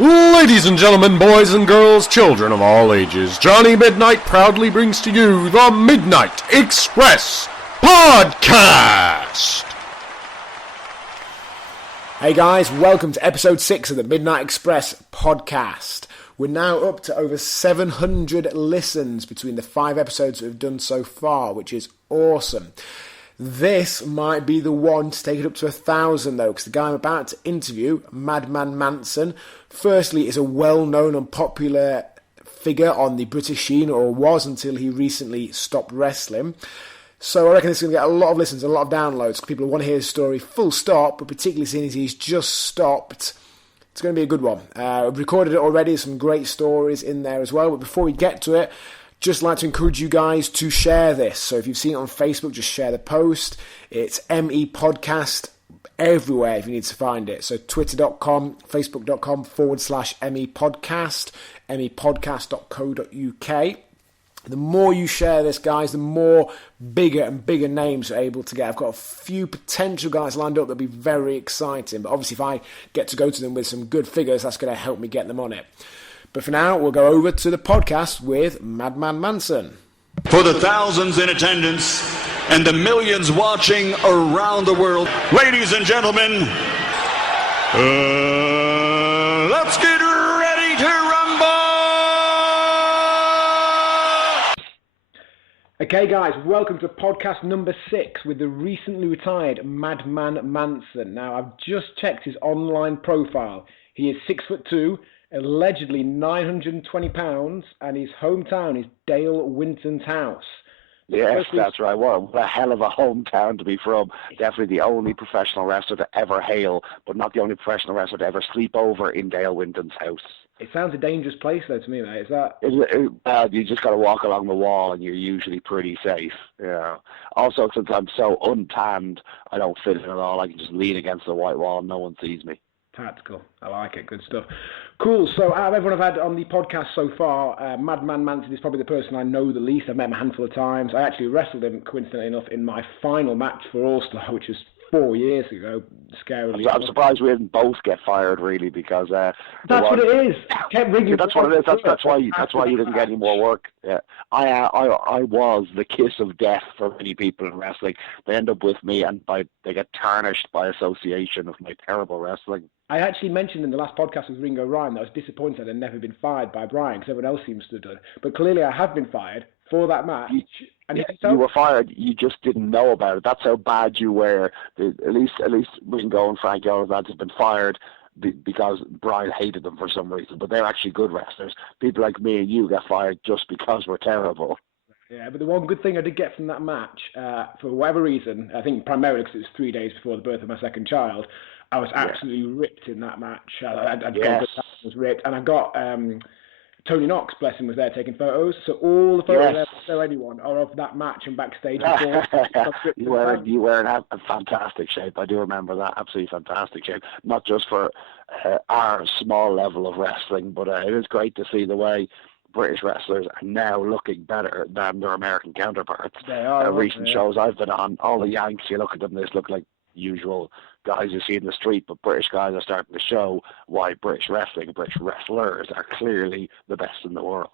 Ladies and gentlemen, boys and girls, children of all ages, Johnny Midnight proudly brings to you the Midnight Express Podcast! Hey guys, welcome to episode 6 of the Midnight Express Podcast. We're now up to over 700 listens between the 5 episodes we've done so far, which is awesome. This might be the one to take it up to 1,000 though, because the guy I'm about to interview, Madman Manson, firstly is a well-known and popular figure on the British scene, or was until he recently stopped wrestling. So I reckon this is going to get a lot of listens, a lot of downloads. People want to hear his story full stop, but particularly seeing as he's just stopped, it's going to be a good one. I've recorded it already, some great stories in there as well, but before we get to it, just like to encourage you guys to share this. So if you've seen it on Facebook, just share the post. It's ME Podcast everywhere if you need to find it. So twitter.com, facebook.com/ME Podcast, mepodcast.co.uk. The more you share this, guys, the more bigger and bigger names are able to get. I've got a few potential guys lined up that'll be very exciting. But obviously if I get to go to them with some good figures, that's going to help me get them on it. But for now, we'll go over to the podcast with Madman Manson. For the thousands in attendance and the millions watching around the world, ladies and gentlemen, let's get ready to rumble! Okay, guys, welcome to podcast number 6 with the recently retired Madman Manson. Now, I've just checked his online profile. He is 6'2", allegedly 920 pounds, and his hometown is Dale Winton's house. Yes, that's right. What a hell of a hometown to be from. Definitely the only professional wrestler to ever hail, but not the only professional wrestler to ever sleep over in Dale Winton's house. It sounds a dangerous place, though, to me, mate. Is that? You just got to walk along the wall, and you're usually pretty safe. Yeah. Also, since I'm so untanned, I don't fit in at all. I can just lean against the white wall, and no one sees me. Tactical. I like it. Good stuff. Cool. So out of everyone I've had on the podcast so far, Madman Manson is probably the person I know the least. I've met him a handful of times. I actually wrestled him, coincidentally enough, in my final match for All-Star, which was 4 years ago. Scarily. I'm surprised we didn't both get fired, really, because that's what it is. Kept ringing. That's what it is. That's why you didn't get any more work. Yeah, I was the kiss of death for many people in wrestling. They end up with me, and they get tarnished by association of my terrible wrestling. I actually mentioned in the last podcast with Ringo Ryan that I was disappointed I'd never been fired by Brian, because everyone else seems to have done. But clearly I have been fired for that match. You were fired. You just didn't know about it. That's how bad you were. At least Ringo and Frank Young's have been fired because Brian hated them for some reason. But they're actually good wrestlers. People like me and you get fired just because we're terrible. Yeah, but the one good thing I did get from that match, for whatever reason, I think primarily because it was 3 days before the birth of my second child, I was absolutely ripped in that match. I was ripped, and I got Tony Knox, bless him, was there taking photos. So all the photos there, so anyone, are of that match and backstage. You were in a fantastic shape. I do remember that. Absolutely fantastic shape. Not just for our small level of wrestling, but it is great to see the way British wrestlers are now looking better than their American counterparts. They are. Recent shows I've been on, all the Yanks, you look at them, they just look like usual guys you see in the street, but British guys are starting to show why British wrestling, British wrestlers are clearly the best in the world.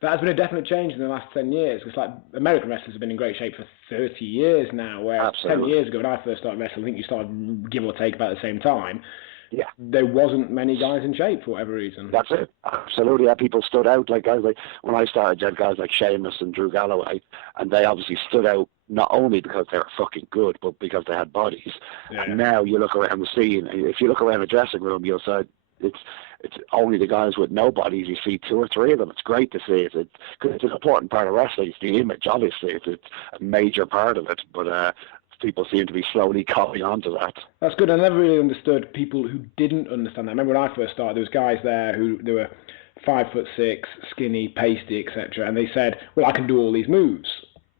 That has been a definite change in the last 10 years. It's like American wrestlers have been in great shape for 30 years now, where Absolutely. 10 years ago when I first started wrestling, I think you started give or take about the same time. Yeah, there wasn't many guys in shape for whatever reason. That's it. Absolutely. Yeah, people stood out. Like guys like when I started, you had guys like Sheamus and Drew Galloway, and they obviously stood out not only because they were fucking good, but because they had bodies. Yeah. And now you look around the scene, if you look around the dressing room, you'll say it's only the guys with no bodies. You see 2 or 3 of them. It's great to see it. Because it's an important part of wrestling. It's the image, obviously. It's a major part of it. But people seem to be slowly copying onto that. That's good. I never really understood people who didn't understand that. I remember when I first started, there was guys there who they were 5'6", skinny, pasty, etc., and they said, "Well, I can do all these moves."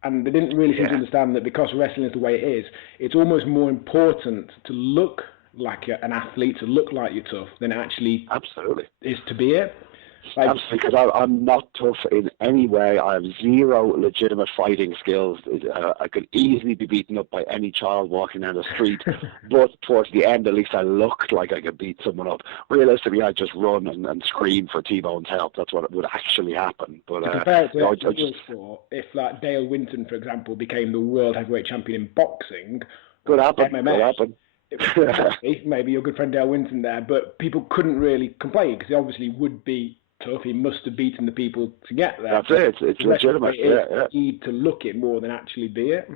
And they didn't really seem to understand that because wrestling is the way it is, it's almost more important to look like an athlete, to look like you're tough, than it actually Absolutely is to be it. Absolutely, because I'm not tough in any way. I have zero legitimate fighting skills. I could easily be beaten up by any child walking down the street, but towards the end, at least I looked like I could beat someone up. Realistically, I'd just run and scream for T-Bone's help. That's what would actually happen. But compare it to real sport, if like Dale Winton, for example, became the world heavyweight champion in boxing, could happen. MMA, Could happen. maybe your good friend Dale Winton there, but people couldn't really complain because he obviously would be tough. He must have beaten the people to get there. That's it. It's legitimate. Yeah. Need to look it more than actually be it.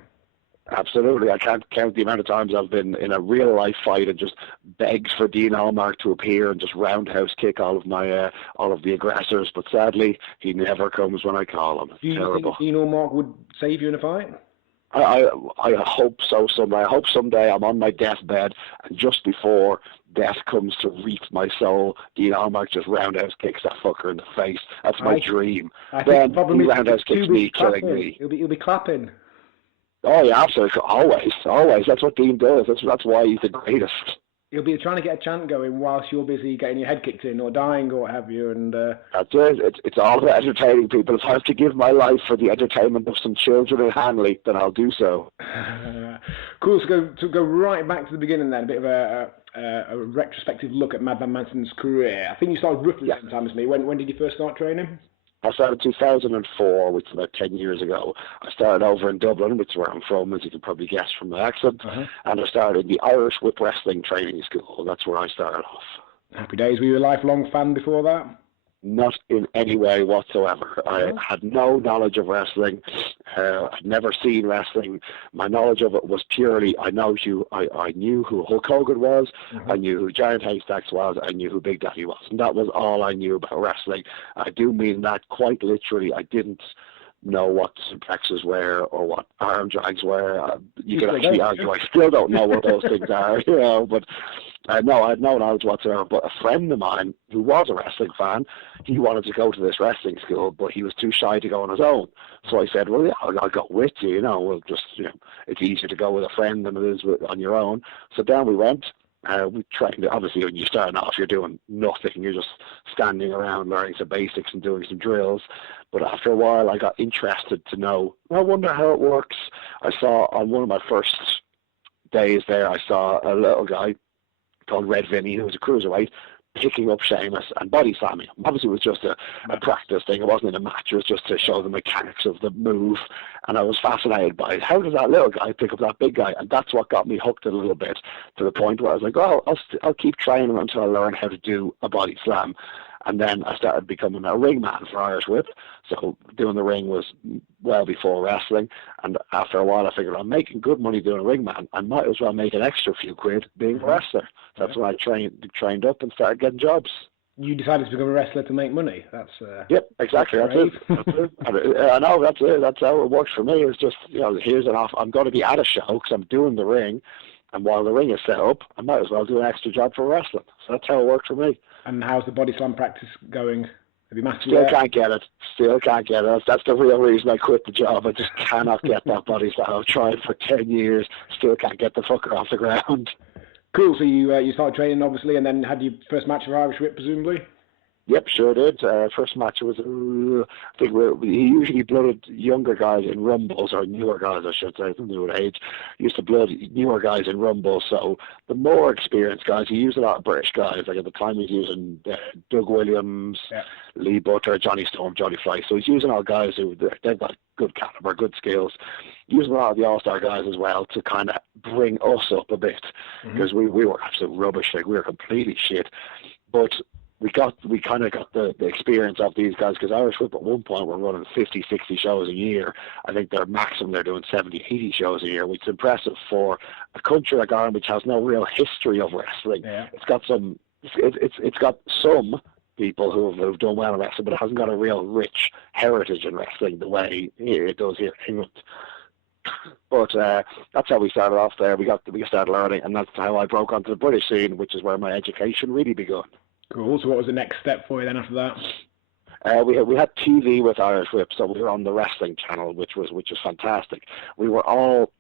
Absolutely. I can't count the amount of times I've been in a real life fight and just begged for Dean Allmark to appear and just roundhouse kick all of the aggressors. But sadly, he never comes when I call him. Do you Terrible. think Dean Allmark would save you in a fight? I hope so someday. I hope someday I'm on my deathbed and just before death comes to reap my soul, Dean Allmark just roundhouse kicks that fucker in the face. That's my dream. Then he roundhouse kicks me, killing me. He'll be clapping. Oh yeah, absolutely. Always. That's what Dean does. That's why he's the greatest. He'll be trying to get a chant going whilst you're busy getting your head kicked in or dying or what have you. And that's it. It's all about entertaining people. If I have to give my life for the entertainment of some children in Hanley, then I'll do so. Cool. So go right back to the beginning then. A bit of a retrospective look at Madman Manson's career. I think you started roughly the same time as me. When did you first start training? I started in 2004, which is about 10 years ago. I started over in Dublin, which is where I'm from, as you can probably guess from the accent. And I started in the Irish Whip Wrestling Training School. That's where I started off. Happy days. Were you a lifelong fan before that? Not in any way whatsoever. I had no knowledge of wrestling. I'd never seen wrestling. My knowledge of it was purely, I knew who Hulk Hogan was, I knew who Giant Haystacks was, I knew who Big Daddy was. And that was all I knew about wrestling. I do mean that quite literally. I didn't know what suplexes were or what arm drags were. You could actually argue I still don't know what those things are, but no, I had no knowledge whatsoever. But a friend of mine who was a wrestling fan, he wanted to go to this wrestling school, but he was too shy to go on his own. So I said, well, yeah, I'll go with you, we'll just, it's easier to go with a friend than it is on your own. So down we went. We trained, obviously when you're starting off, you're doing nothing. You're just standing around learning some basics and doing some drills. But after a while, I got interested to know, I wonder how it works. I saw on one of my first days there, I saw a little guy called Red Vinny, who was a cruiserweight, picking up Sheamus and body slamming him. Obviously, it was just a practice thing. It wasn't in a match. It was just to show the mechanics of the move. And I was fascinated by it. How does that little guy pick up that big guy? And that's what got me hooked a little bit to the point where I was like, oh, I'll keep training until I learn how to do a body slam. And then I started becoming a ring man for Irish Whip. So doing the ring was well before wrestling. And after a while, I figured I'm making good money doing a ring man. I might as well make an extra few quid being a wrestler. So that's when I trained up and started getting jobs. You decided to become a wrestler to make money. That's yep, exactly. That's it. I know that's it. That's how it works for me. It's just here's an offer. I'm going to be at a show because I'm doing the ring, and while the ring is set up, I might as well do an extra job for wrestling. So that's how it worked for me. And how's the body slam practice going? Have you mastered Still can't get it. That's the real reason I quit the job. I just cannot get that body slam. I've tried for 10 years. Still can't get the fucker off the ground. Cool. So you started training, obviously, and then had your first match for Irish Whip, presumably? Yep, sure did. First match was, I think he usually blooded younger guys in rumbles, or newer guys, I should say, from newer age. He used to blood newer guys in rumbles, so the more experienced guys, he used a lot of British guys. Like at the time, he was using Doug Williams, Lee Butter, Johnny Storm, Johnny Fly. So he's using all guys who, they've got good caliber, good skills. Using a lot of the all-star guys as well to kind of bring us up a bit, because we were absolute rubbish. Like, we were completely shit. But we kind of got the experience of these guys, because Irish Whip at one point were running 50, 60 shows a year. I think their maximum, they're doing 70, 80 shows a year, which is impressive for a country like Ireland, which has no real history of wrestling. Yeah. It's got some people who've done well in wrestling, but it hasn't got a real rich heritage in wrestling the way it does here in England. But that's how we started off there. We started learning, and that's how I broke onto the British scene, which is where my education really begun. Cool. So what was the next step for you then after that? We had TV with Irish Whip, so we were on the wrestling channel, which was fantastic. We were all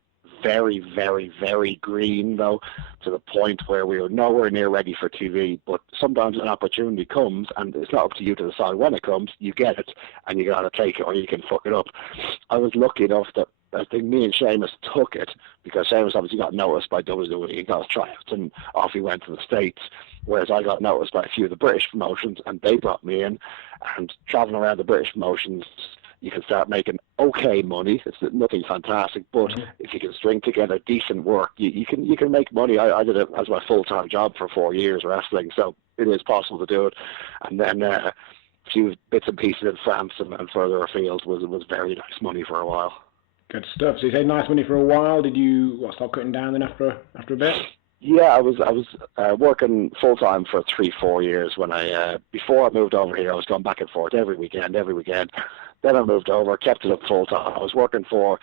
very, very, very green, though, to the point where we were nowhere near ready for TV. But sometimes an opportunity comes, and it's not up to you to decide when it comes. You get it, and you got to take it, or you can fuck it up. I was lucky enough that I think me and Seamus took it, because Seamus obviously got noticed by WWE. He got his tryouts, and off he went to the States. Whereas I got noticed by a few of the British promotions, and they brought me in. And traveling around the British promotions, you can start making okay money. It's nothing fantastic, but if you can string together decent work, you can make money. I did it as my full-time job for 4 years wrestling, so it is possible to do it. And then a few bits and pieces in France and further afield was very nice money for a while. Good stuff. So you say nice money for a while. Did you start cutting down then after a bit? Yeah, I was working full time for 3-4 years when before I moved over here. I was going back and forth every weekend. Then I moved over, kept it up full time. I was working for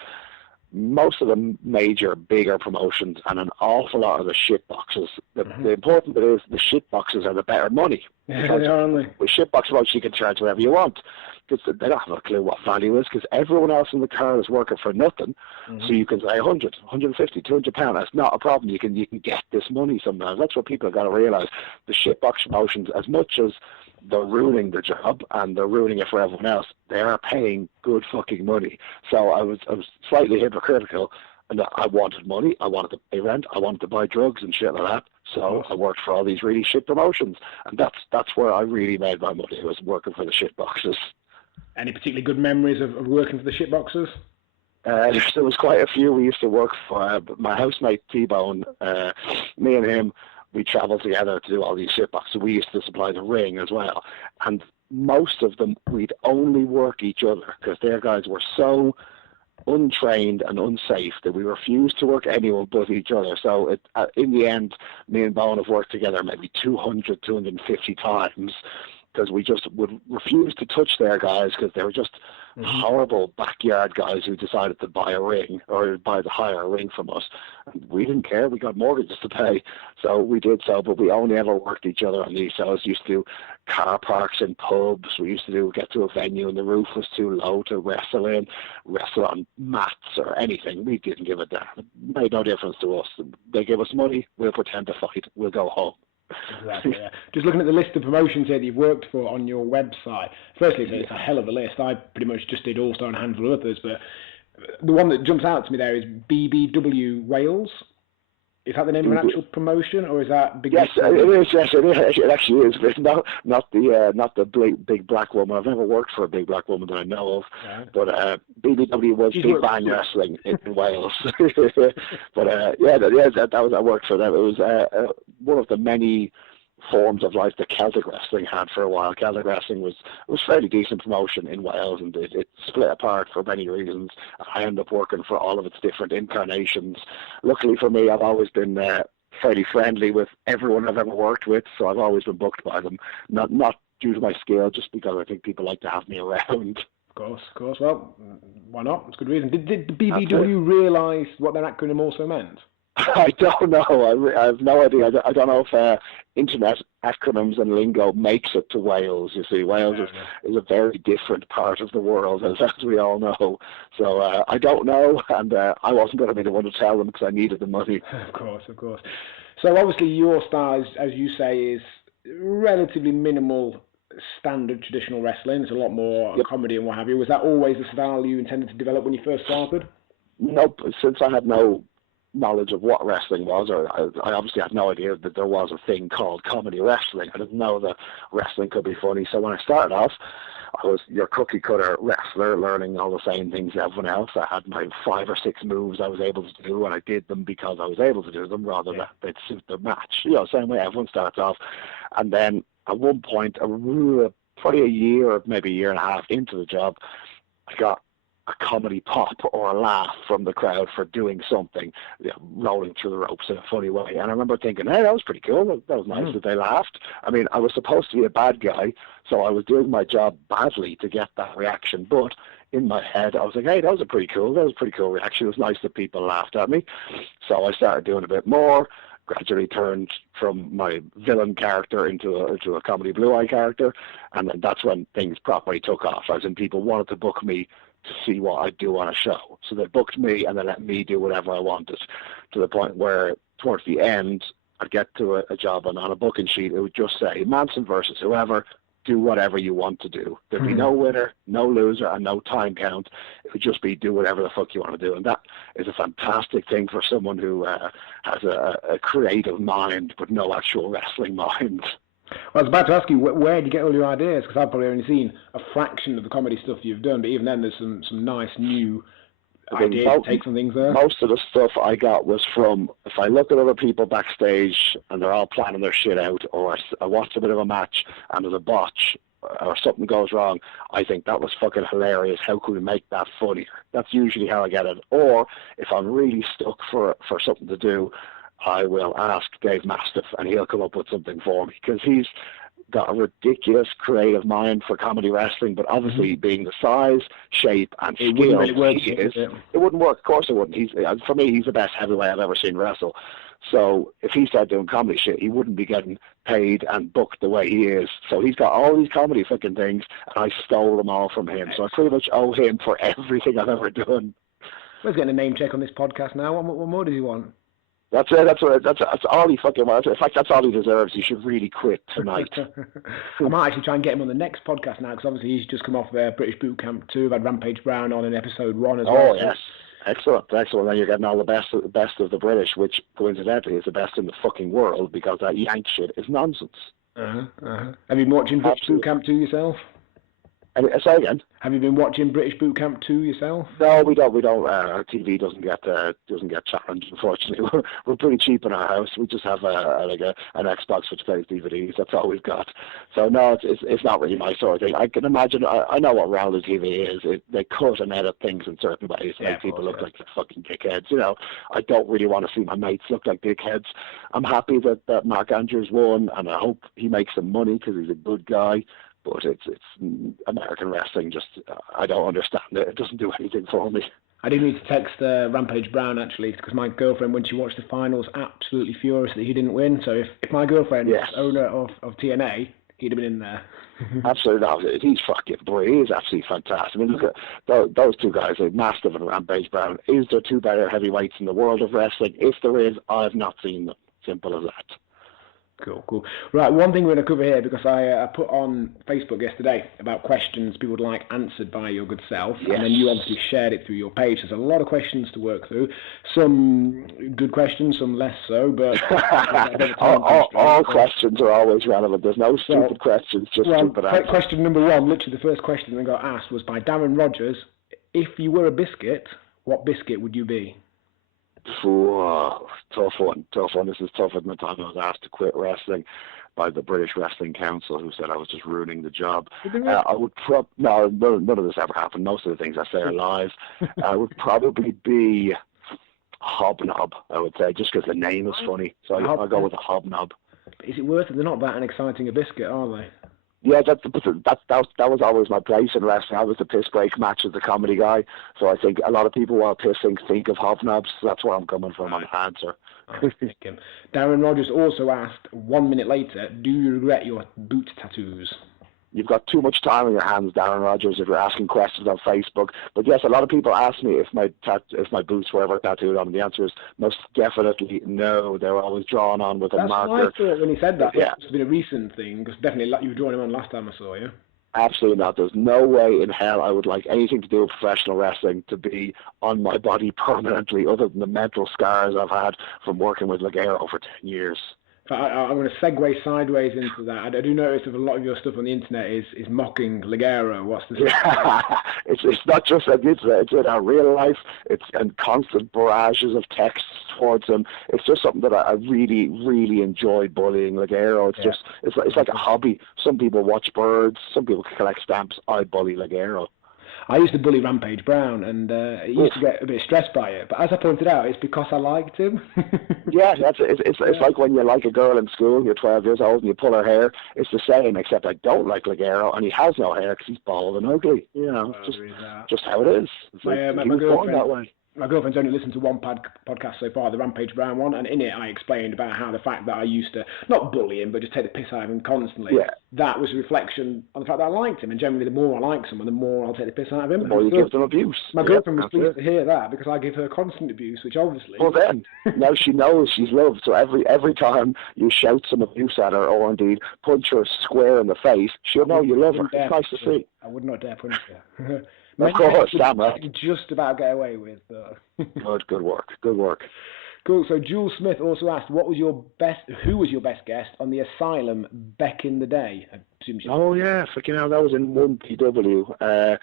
most of the major, bigger promotions and an awful lot of the shit boxes. The important bit is the shit boxes are the better money. Yeah, they are, aren't they? With shit box promotions, you can charge whatever you want, because they don't have a clue what value is, because everyone else in the car is working for nothing. So you can say 100, 150, 200 pounds. That's not a problem. You can get this money sometimes. That's what people have got to realise. The shit box promotions, as much as they're ruining the job and they're ruining it for everyone else, they are paying good fucking money. So I was slightly hypocritical, and I wanted money, I wanted to pay rent, I wanted to buy drugs and shit like that. So I worked for all these really shit promotions, and that's where I really made my money. I was working for the shit boxes. Any particularly good memories of working for the shit boxes? There was quite a few. We used to work for my housemate T-Bone. Me and him, we travelled together to do all these shit boxes. We used to supply the ring as well, and most of them we'd only work each other, because their guys were so untrained and unsafe that we refused to work anyone but each other. So in the end, me and Bone have worked together maybe 200, 250 times, because we just would refuse to touch their guys, because they were just horrible backyard guys who decided to buy a ring or hire a ring from us. And we didn't care. We got mortgages to pay, so we did so. But we only ever worked each other on these shows. Used to do car parks in pubs. We used to get to a venue and the roof was too low to wrestle on mats or anything. We didn't give a damn. It made no difference to us. They give us money, we'll pretend to fight, we'll go home. Exactly, yeah. Just looking at the list of promotions here that you've worked for on your website, firstly, it's a hell of a list. I pretty much just did All-Star and a handful of others, but the one that jumps out to me there is BBW Wales. Is that the name of an actual promotion, or is that big? Yes, it is. Yes, it is. It actually is. It's not the big black woman. I've never worked for a big black woman that I know of. Yeah. But BBW was Big Bang Wrestling in Wales. But I worked for them. It was one of the many forms of life that Celtic wrestling had for a while. Celtic wrestling was fairly decent promotion in Wales, and it split apart for many reasons. I ended up working for all of its different incarnations. Luckily for me, I've always been fairly friendly with everyone I've ever worked with, so I've always been booked by them. Not due to my skill, just because I think people like to have me around. Of course. Well, why not? It's a good reason. Did the BBW realise what their acronym also meant? I don't know. I have no idea. I don't know if internet acronyms and lingo makes it to Wales. You see, Wales is a very different part of the world, as we all know. So I don't know, and I wasn't going to be the one to tell them, because I needed the money. Of course. So obviously your style, as you say, is relatively minimal standard traditional wrestling. It's a lot more comedy and what have you. Was that always the style you intended to develop when you first started? Nope. Since I had no knowledge of what wrestling was, or I obviously had no idea that there was a thing called comedy wrestling. I didn't know that wrestling could be funny. So when I started off, I was your cookie cutter wrestler, learning all the same things as everyone else. I had my 5 or 6 moves I was able to do, and I did them because I was able to do them, rather than they'd suit the match. Same way everyone starts off. And then at one point, probably a year or maybe a year and a half into the job, I got a comedy pop or a laugh from the crowd for doing something, rolling through the ropes in a funny way. And I remember thinking, hey, that was pretty cool. That was nice that they laughed. I mean, I was supposed to be a bad guy, so I was doing my job badly to get that reaction. But in my head, I was like, hey, that was a pretty cool reaction. It was nice that people laughed at me. So I started doing a bit more. Gradually turned from my villain character into a comedy blue-eye character, and then that's when things properly took off, as in people wanted to book me to see what I do on a show. So they booked me and they let me do whatever I wanted, to the point where towards the end, I'd get to a job and on a booking sheet, it would just say Manson versus whoever, do whatever you want to do. There'd be no winner, no loser, and no time count. It would just be do whatever the fuck you want to do. And that is a fantastic thing for someone who has a creative mind but no actual wrestling mind. Well, I was about to ask you, where do you get all your ideas? Because I've probably only seen a fraction of the comedy stuff you've done, but even then there's some nice new ideas to take some things there. Most of the stuff I got was from, if I look at other people backstage and they're all planning their shit out, or I watch a bit of a match and there's a botch or something goes wrong, I think that was fucking hilarious. How could we make that funnier? That's usually how I get it. Or if I'm really stuck for something to do, I will ask Dave Mastiff and he'll come up with something for me, because he's got a ridiculous creative mind for comedy wrestling, but obviously being the size, shape and skill he is, it wouldn't work. Of course it wouldn't. For me, he's the best heavyweight I've ever seen wrestle. So if he started doing comedy shit, he wouldn't be getting paid and booked the way he is. So he's got all these comedy fucking things, and I stole them all from him. So I pretty much owe him for everything I've ever done. We're getting a name check on this podcast now. What more does he want? That's it. That's all he fucking wants. In fact, that's all he deserves. He should really quit tonight. I might actually try and get him on the next podcast now, because obviously he's just come off British Boot Camp 2. I've had Rampage Brown on in episode 1 as well. Oh, yes. Excellent. Then you're getting all the best of the British, which coincidentally is the best in the fucking world, because that Yank shit is nonsense. Have you been watching British Boot Camp 2 yourself? Say again. Have you been watching British Boot Camp 2 yourself? No, we don't. Our TV doesn't get challenged. Unfortunately, we're pretty cheap in our house. We just have an Xbox which plays DVDs. That's all we've got. So no, it's not really my sort of thing. I can imagine. I know what reality TV is. They cut and edit things in certain ways to make people look like fucking dickheads. You know, I don't really want to see my mates look like dickheads. I'm happy that Mark Andrews won, and I hope he makes some money because he's a good guy. But it's American wrestling. Just I don't understand it. It doesn't do anything for me. I did need to text Rampage Brown actually, because my girlfriend, when she watched the finals, absolutely furious that he didn't win. So if my girlfriend was owner of TNA, he'd have been in there. Absolutely not. He's fucking brilliant. He is absolutely fantastic. I mean, look at those two guys, like Mastiff and Rampage Brown. Is there two better heavyweights in the world of wrestling? If there is, I've not seen them. Simple as that. Cool. Right, one thing we're going to cover here, because I put on Facebook yesterday about questions people would like answered by your good self, and then you obviously shared it through your page. There's a lot of questions to work through. Some good questions, some less so, but... all questions are always relevant. There's no stupid questions, just stupid answers. Question number 1, literally the first question that got asked was by Darren Rogers. If you were a biscuit, what biscuit would you be? Tough one. This is tougher than the time I was asked to quit wrestling by the British Wrestling Council, who said I was just ruining the job. I would no, none of this ever happened. Most of the things I say are lies. I would probably be Hobnob, I would say, just because the name is funny. So I'll go with a Hobnob. Is it worth it? They're not that exciting a biscuit, are they? Yeah, that was always my place in wrestling. I was the piss break match as the comedy guy. So I think a lot of people while pissing think of Hobnobs. So that's where I'm coming from on the answer. Darren Rogers also asked 1 minute later, do you regret your boot tattoos? You've got too much time on your hands, Darren Rogers, if you're asking questions on Facebook. But yes, a lot of people ask me if my boots were ever tattooed on. And the answer is most definitely no. They were always drawn on with a marker. That's what I thought when he said that. Yeah. It's been a recent thing, because definitely you were drawing him on last time I saw you. Absolutely not. There's no way in hell I would like anything to do with professional wrestling to be on my body permanently, other than the mental scars I've had from working with Ligero for 10 years. I'm going to segue sideways into that. I do notice that a lot of your stuff on the internet is mocking Ligero. What's the it's not just on the internet, it's in our real life. It's in constant barrages of texts towards him. It's just something that I really, really enjoy, bullying Ligero. It's like a hobby. Some people watch birds, some people collect stamps. I bully Ligero. I used to bully Rampage Brown, and he used to get a bit stressed by it. But as I pointed out, it's because I liked him. Yeah, it's like when you like a girl in school, you're 12 years old, and you pull her hair. It's the same, except I don't like Ligero, and he has no hair because he's bald and ugly. You know, just how it is. My girlfriend, my girlfriend's only listened to one podcast so far, the Rampage Brown one, and in it I explained about how the fact that I used to, not bully him, but just take the piss out of him constantly, that was a reflection on the fact that I liked him, and generally the more I like someone, the more I'll take the piss out of him. The more you give them abuse. My girlfriend was pleased to hear that, because I give her constant abuse, which obviously... Well then, now she knows she's loved, so every time you shout some abuse at her, or indeed punch her square in the face, she'll know you love her. It's nice to see. I would not dare punch her. Of course, damn right. Just about get away with. Good work. Cool. So Jules Smith also asked, who was your best guest on the Asylum back in the day? Oh yeah, fucking hell, that was in 1PW.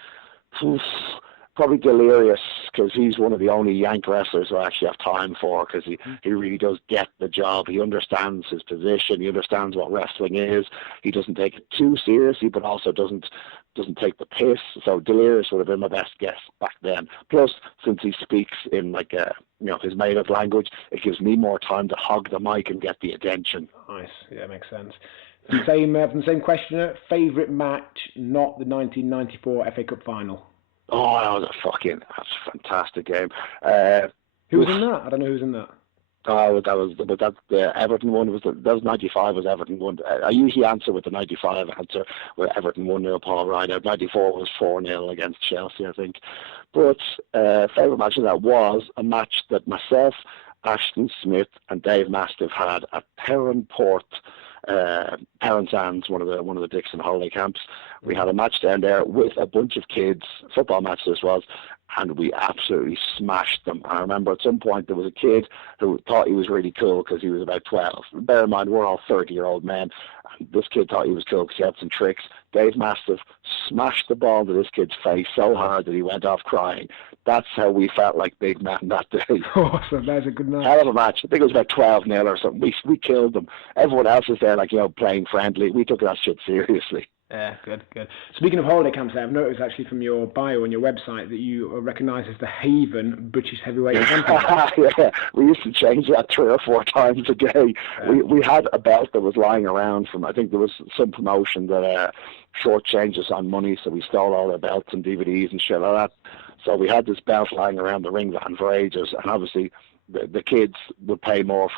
Probably Delirious, because he's one of the only Yank wrestlers who I actually have time for, because he really does get the job. He understands his position. He understands what wrestling is. He doesn't take it too seriously, but also doesn't take the piss. So Delirious would have been my best guess back then. Plus, since he speaks in his native language, it gives me more time to hog the mic and get the attention. Nice. Yeah, makes sense. From the same questioner, favourite match, not the 1994 FA Cup final. Oh, that's a fantastic game. Who was in that? I don't know who's in that. Oh, the Everton one that was 95 was Everton one. I usually answer with the 95 answer, where Everton 1-0 Paul Ryan. 94 was 4-0 against Chelsea, I think. But favourite match of that was a match that myself, Ashton Smith, and Dave Mastiff had at Perranport, Sands, one of the Dixon holiday camps. We had a match down there with a bunch of kids, football match this was, and we absolutely smashed them. I remember at some point there was a kid who thought he was really cool because he was about 12. Bear in mind, we're all 30-year-old men. And this kid thought he was cool because he had some tricks. Dave Mastiff smashed the ball to this kid's face so hard that he went off crying. That's how we felt like big men that day. Awesome, that's a good match. Hell of a match. I think it was about 12-0 or something. We killed them. Everyone else was there, playing friendly. We took that shit seriously. Yeah, good. Speaking of holiday camps, I've noticed actually from your bio on your website that you are recognised as the Haven British Heavyweight Champion. Yeah, we used to change that 3 or 4 times a day. Yeah. We had a belt that was lying around from, I think there was some promotion that shortchanged us on money, so we stole all their belts and DVDs and shit like that. So we had this belt lying around the ring van for ages, and obviously the kids would pay more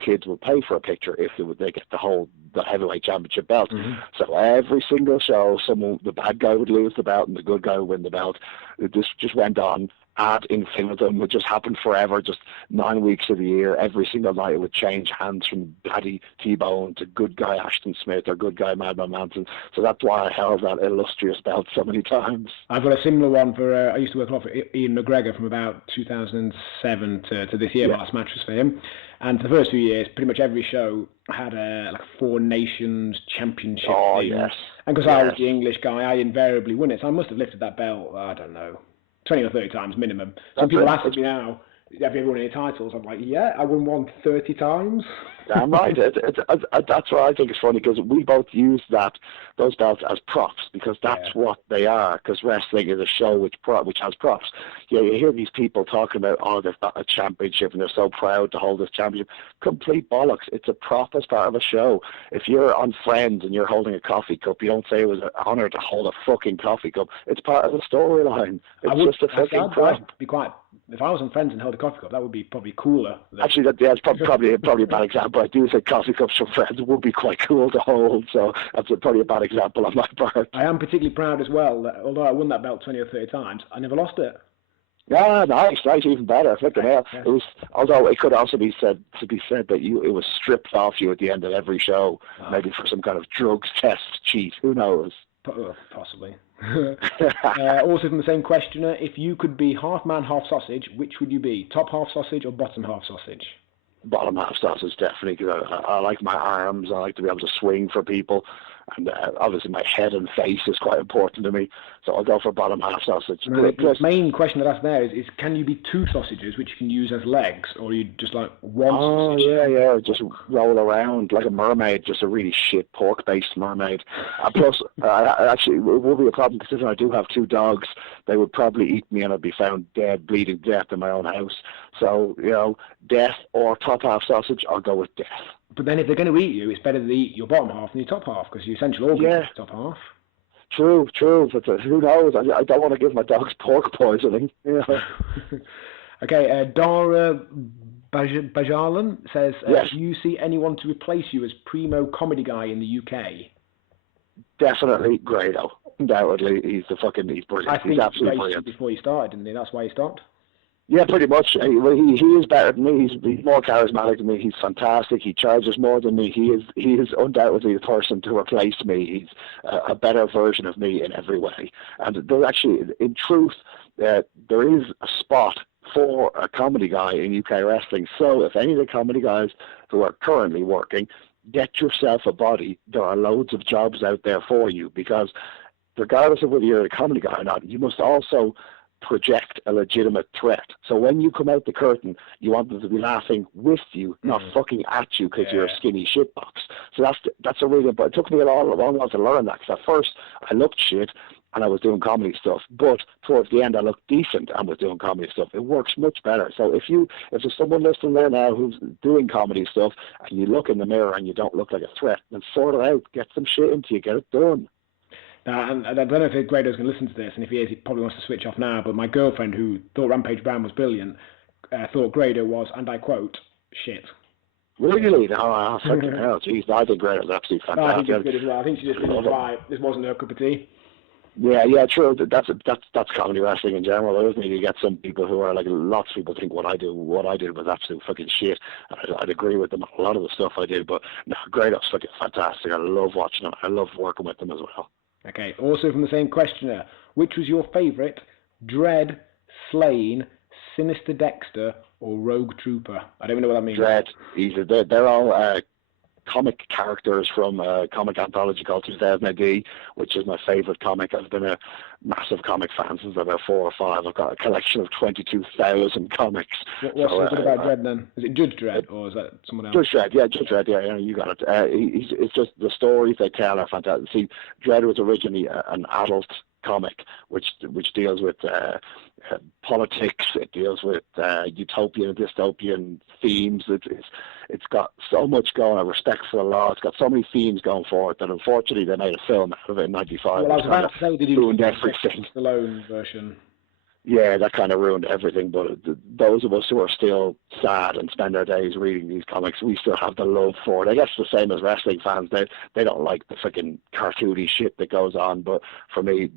kids would pay for a picture if they get the heavyweight championship belt. Mm-hmm. So every single show, the bad guy would lose the belt and the good guy would win the belt. This just went on ad infinitum. It just happened forever, just 9 weeks of the year. Every single night it would change hands from Daddy T-Bone to good guy Ashton Smith or good guy Madman Manson. So that's why I held that illustrious belt so many times. I've got a similar one for, I used to work a lot for Ian McGregor from about 2007 to this year. My last match was for him. And for the first few years, pretty much every show had a 4 Nations championship thing. Yes. And because I was the English guy, I invariably win it. So I must have lifted that belt, I don't know, 20 or 30 times minimum. Some people ask me now, have you ever won any titles? I'm like, yeah, I won one 30 times. Damn right. That's what I think is funny, because we both use those belts as props, because that's what they are, because wrestling is a show which has props. You hear these people talking about, they've got a championship and they're so proud to hold this championship. Complete bollocks. It's a prop as part of a show. If you're on Friends and you're holding a coffee cup, you don't say it was an honour to hold a fucking coffee cup. It's part of the storyline. It's just a fucking prop. If I was on Friends and held a coffee cup, that would be probably cooler. Actually, that's probably a bad example. I do think coffee cups from Friends would be quite cool to hold, so that's probably a bad example on my part. I am particularly proud as well that although I won that belt 20 or 30 times, I never lost it. Yeah, nice, even better. Flipping hell. Yeah. It was, although it could also be said that it was stripped off you at the end of every show, maybe for some kind of drugs test cheat. Who knows? Possibly. Also from the same questioner, if you could be half man, half sausage, which would you be? Top half sausage or bottom half sausage? Bottom half sausage, definitely, because I like my arms. I like to be able to swing for people. And obviously my head and face is quite important to me, so I'll go for bottom half sausage. The main question that I asked there is can you be 2 sausages which you can use as legs, or are you just like one sausage? Yeah, just roll around like a mermaid, just a really shit pork-based mermaid. Plus, actually, it will be a problem, because if I do have 2 dogs, they would probably eat me and I'd be found dead, bleeding death in my own house. So, death or top half sausage, I'll go with death. But then if they're going to eat you, it's better to eat your bottom half than your top half, because your essential organ is top half. True. But who knows? I don't want to give my dogs pork poisoning. You know? Okay, Dara Bajalan says, Yes. do you see anyone to replace you as primo comedy guy in the UK? Definitely Grado. Undoubtedly, he's brilliant. I think He's absolutely he brilliant. before he started, didn't he? That's why he stopped. Yeah, pretty much. He is better than me. He's more charismatic than me. He's fantastic. He charges more than me. He is undoubtedly the person to replace me. He's a better version of me in every way. And there actually, in truth, there is a spot for a comedy guy in UK wrestling. So if any of the comedy guys who are currently working, get yourself a body. There are loads of jobs out there for you, because regardless of whether you're a comedy guy or not, you must also project a legitimate threat. So when you come out the curtain, you want them to be laughing with you, not fucking at you because you're a skinny shitbox. So that's a really. But it took me a long while to learn that, because at first I looked shit and I was doing comedy stuff, but towards the end I looked decent and was doing comedy stuff. It works much better. So if there's someone listening there now who's doing comedy stuff and you look in the mirror and you don't look like a threat, then sort it out, get some shit into you, get it done. And I don't know if Grado's going to listen to this, and if he is, he probably wants to switch off now, but my girlfriend, who thought Rampage Brown was brilliant, thought Grado was, and I quote, shit. Really? No, fucking hell, jeez, I think Grado's absolutely fantastic. I think he's good as well. I think she just didn't try. This wasn't her cup of tea. Yeah, true. That's comedy wrestling in general, isn't it? You get some people who are like, lots of people think what I did was absolute fucking shit. I'd agree with them on a lot of the stuff I did, but no, Grado's fucking fantastic. I love watching them. I love working with them as well. Okay, also from the same questioner, which was your favourite, Dread, Slane, Sinister Dexter, or Rogue Trooper? I don't even know what that means. Dread, they're all comic characters from a comic anthology called 2000 AD, which is my favourite comic. I've been a massive comic fan since about 4 or 5. I've got a collection of 22,000 comics. What's so good about Dredd then? Is it Judge Dredd, or is that someone else? Judge Dredd, yeah, you got it. It's just the stories they tell are fantastic. See, Dredd was originally an adult comic which deals with politics. It deals with utopian and dystopian themes. It's got so much going on, respect for the law. It's got so many themes going for it that unfortunately they made a film out of it in '95. Well, I was about to say, did you ruined everything? Stallone version. Yeah, that kind of ruined everything. But those of us who are still sad and spend our days reading these comics, we still have the love for it. I guess the same as wrestling fans. They don't like the freaking cartoony shit that goes on. But for me,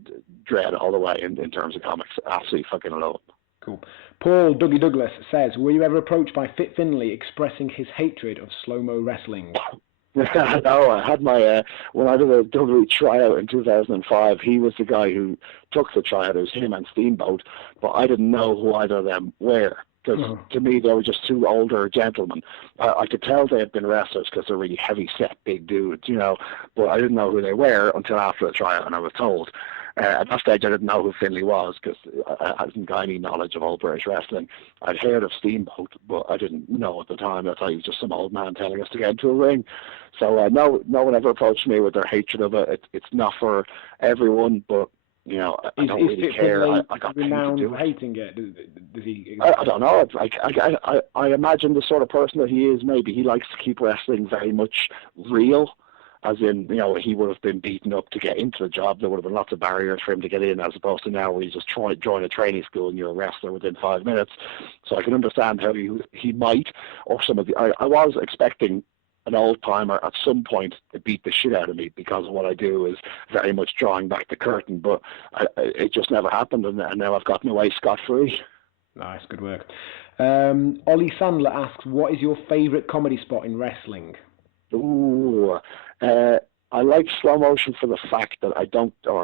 Dread all the way in terms of comics. Absolutely fucking love it. Cool. Paul Dougie Douglas says, were you ever approached by Fit Finlay expressing his hatred of slow-mo wrestling? No, I had my when I did a WWE tryout in 2005. He was the guy who took the tryout. It was him and Steamboat, but I didn't know who either of them were, because to me they were just two older gentlemen. I could tell they had been wrestlers because they're really heavy set, big dudes, but I didn't know who they were until after the tryout, and I was told. At that stage, I didn't know who Finlay was because I hadn't got any knowledge of old British wrestling. I'd heard of Steamboat, but I didn't know at the time. I thought he was just some old man telling us to get into a ring. So no one ever approached me with their hatred of it. It's not for everyone, but I don't really care. I got paid to do it. Hating it? Does he? I don't know. I imagine the sort of person that he is. Maybe he likes to keep wrestling very much real. As in, he would have been beaten up to get into the job. There would have been lots of barriers for him to get in, as opposed to now where you just join a training school and you're a wrestler within 5 minutes. So I can understand how he might, or some of the. I was expecting an old timer at some point to beat the shit out of me, because what I do is very much drawing back the curtain, but it just never happened, and now I've gotten away scot-free. Nice, good work. Ollie Sandler asks, what is your favourite comedy spot in wrestling? Ooh, I like slow motion for the fact that I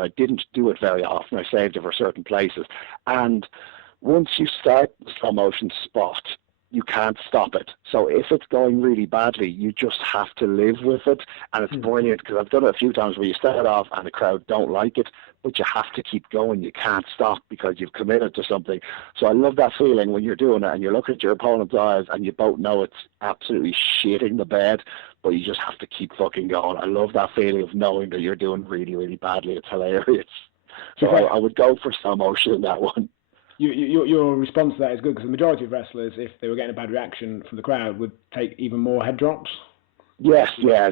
didn't do it very often. I saved it for certain places. And once you start the slow motion spot, you can't stop it. So if it's going really badly, you just have to live with it. And it's brilliant, because I've done it a few times where you start off and the crowd don't like it, but you have to keep going. You can't stop because you've committed to something. So I love that feeling when you're doing it and you look at your opponent's eyes and you both know it's absolutely shitting the bed, but you just have to keep fucking going. I love that feeling of knowing that you're doing really, really badly. It's hilarious. So I would go for slow motion in that one. Your response to that is good, because the majority of wrestlers, if they were getting a bad reaction from the crowd, would take even more head drops. Yes, yeah,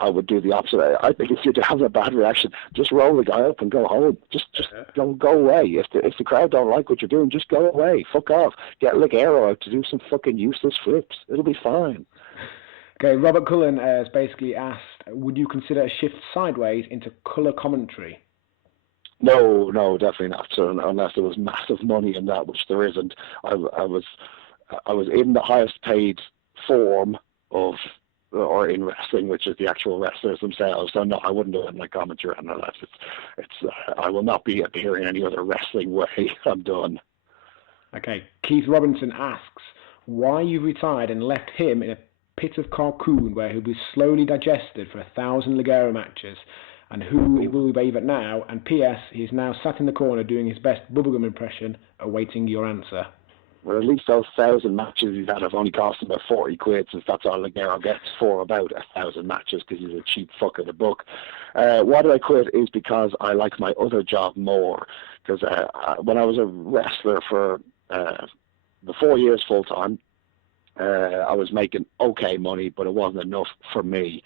I would do the opposite. I think if you're having a bad reaction, just roll the guy up and go home. Just go away. If the crowd don't like what you're doing, just go away. Fuck off. Get Lick Arrow out to do some fucking useless flips. It'll be fine. Okay, Robert Cullen has basically asked, would you consider a shift sideways into colour commentary? No, definitely not. So, unless there was massive money in that, which there isn't. I was in the highest paid form of, or in wrestling, which is the actual wrestlers themselves. So no, I wouldn't do it like commentary unless I will not be appearing any other wrestling way. I'm done. Okay, Keith Robinson asks, why you retired and left him in a pit of carcoon where he'll be slowly digested for 1,000 Ligero matches, and who he will be at now, and P.S. he's now sat in the corner doing his best bubblegum impression, awaiting your answer. Well, at least those 1,000 matches he's had have only cost him about 40 quid, since that's all Ligero gets for about 1,000 matches, because he's a cheap fuck of the book. Why did I quit is because I like my other job more. Because when I was a wrestler for the 4 years full time, I was making okay money, but it wasn't enough for me.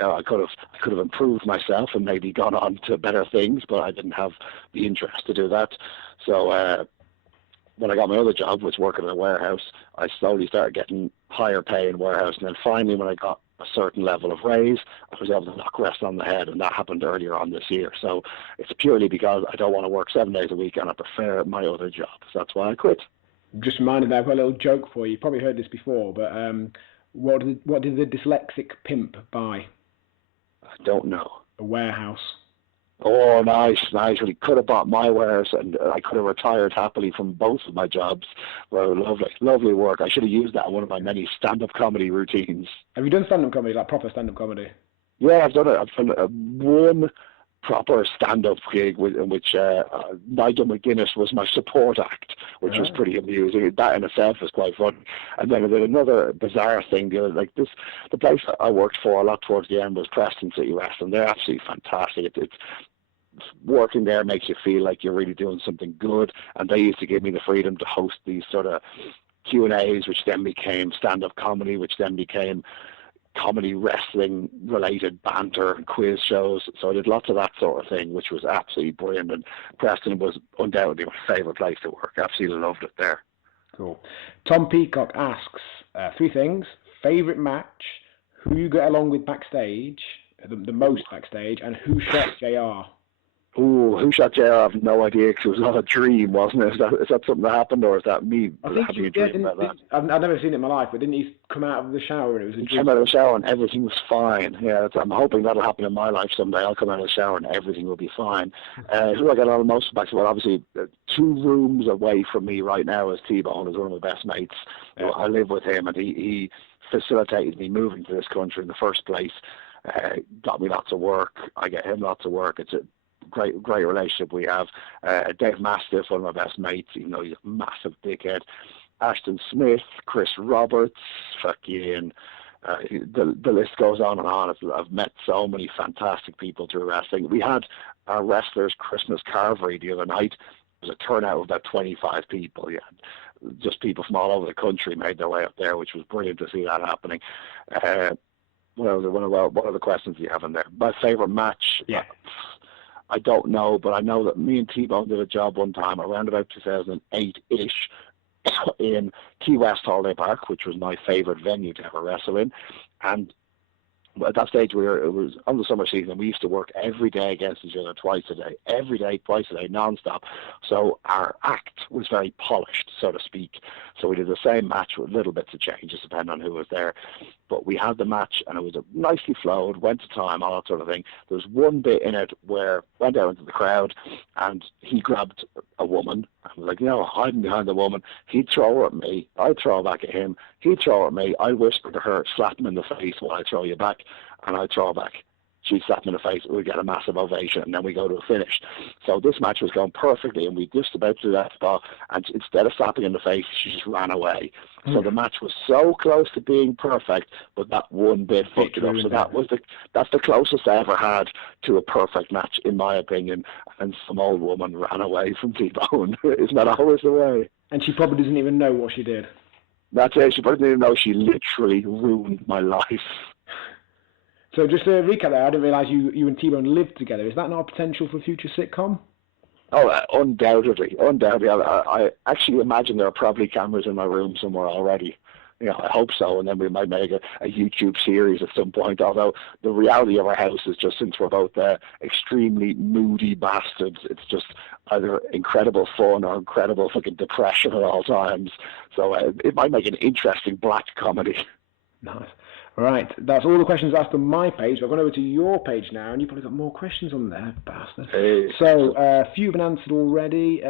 I could have improved myself and maybe gone on to better things, but I didn't have the interest to do that. So when I got my other job, which was working in a warehouse, I slowly started getting higher pay in warehouse, and then finally when I got a certain level of raise, I was able to knock wrestling on the head, and that happened earlier on this year. So it's purely because I don't want to work 7 days a week, and I prefer my other job. So that's why I quit. Just reminded me, I've got a little joke for you. You've probably heard this before, but what did the dyslexic pimp buy? I don't know. A warehouse. Oh, nice. Well, he could have bought my wares, and I could have retired happily from both of my jobs. Well, lovely work. I should have used that in one of my many stand-up comedy routines. Have you done stand-up comedy, like proper stand-up comedy? Yeah, I've done it. I've done one proper stand-up gig in which Nigel McGuinness was my support act, which was pretty amusing. That in itself was quite fun. And then I did another bizarre thing. The place I worked for a lot towards the end was Preston City Wrestling. They're absolutely fantastic. It's working there makes you feel like you're really doing something good. And they used to give me the freedom to host these sort of Q&As, which then became stand-up comedy, which then became comedy wrestling related banter and quiz shows. So I did lots of that sort of thing, which was absolutely brilliant. And Preston was undoubtedly my favourite place to work. Absolutely loved it there. Cool. Tom Peacock asks 3 things: favourite match, who you get along with backstage, the most backstage, and who shot JR. Ooh, who shot JR? I have no idea, because it was not a dream, wasn't it? Is that something that happened, or is that me having a dream about that? I've never seen it in my life, but didn't he come out of the shower and it was a dream? He came out of the shower and everything was fine. Yeah, I'm hoping that'll happen in my life someday. I'll come out of the shower and everything will be fine. Who I got on the most back to? Well, obviously, 2 rooms away from me right now is T-Bone, is one of my best mates. Yeah. I live with him, and he facilitated me moving to this country in the first place. Got me lots of work. I get him lots of work. It's a great relationship we have. Dave Mastiff, one of my best mates, even though he's a massive dickhead. Ashton Smith, Chris Roberts, fucking the list goes on and on. I've met so many fantastic people through wrestling. We had our wrestlers' Christmas carvery the other night. It was a turnout of about 25 people. Yeah, just people from all over the country made their way up there, which was brilliant to see that happening. What are the questions you have in there? My favourite match? Yeah. I don't know, but I know that me and T-Bone did a job one time around about 2008-ish in Key West Holiday Park, which was my favourite venue to ever wrestle in. And at that stage, it was on the summer season. We used to work every day against each other twice a day, non-stop. So our act was very polished, so to speak. So we did the same match with little bits of changes depending on who was there. But we had the match, and it was nicely flowed, went to time, all that sort of thing. There was one bit in it where went out into the crowd, and he grabbed a woman. I was like, hiding behind the woman. He'd throw her at me. I'd throw back at him. He'd throw at me. I'd whisper to her, slap him in the face while I throw you back, and I'd throw back. She'd slap him in the face. We'd get a massive ovation, and then we go to a finish. So this match was going perfectly, and we just about to do that spot, and instead of slapping in the face, she just ran away. So the match was so close to being perfect, but that one bit fucked it up. So that's the closest I ever had to a perfect match, in my opinion. And some old woman ran away from T-Bone. Isn't that always the way? And she probably doesn't even know what she did. That's it. She probably didn't even know she literally ruined my life. So just to recap there, I didn't realise you and T-Bone lived together. Is that not a potential for a future sitcom? Oh, undoubtedly. I actually imagine there are probably cameras in my room somewhere already. I hope so, and then we might make a YouTube series at some point, although the reality of our house is just, since we're both extremely moody bastards, it's just either incredible fun or incredible fucking depression at all times. So it might make an interesting black comedy. Nice. All right, that's all the questions asked on my page. I've gone over to your page now, and you've probably got more questions on there, bastard. Hey. So, a few have been answered already.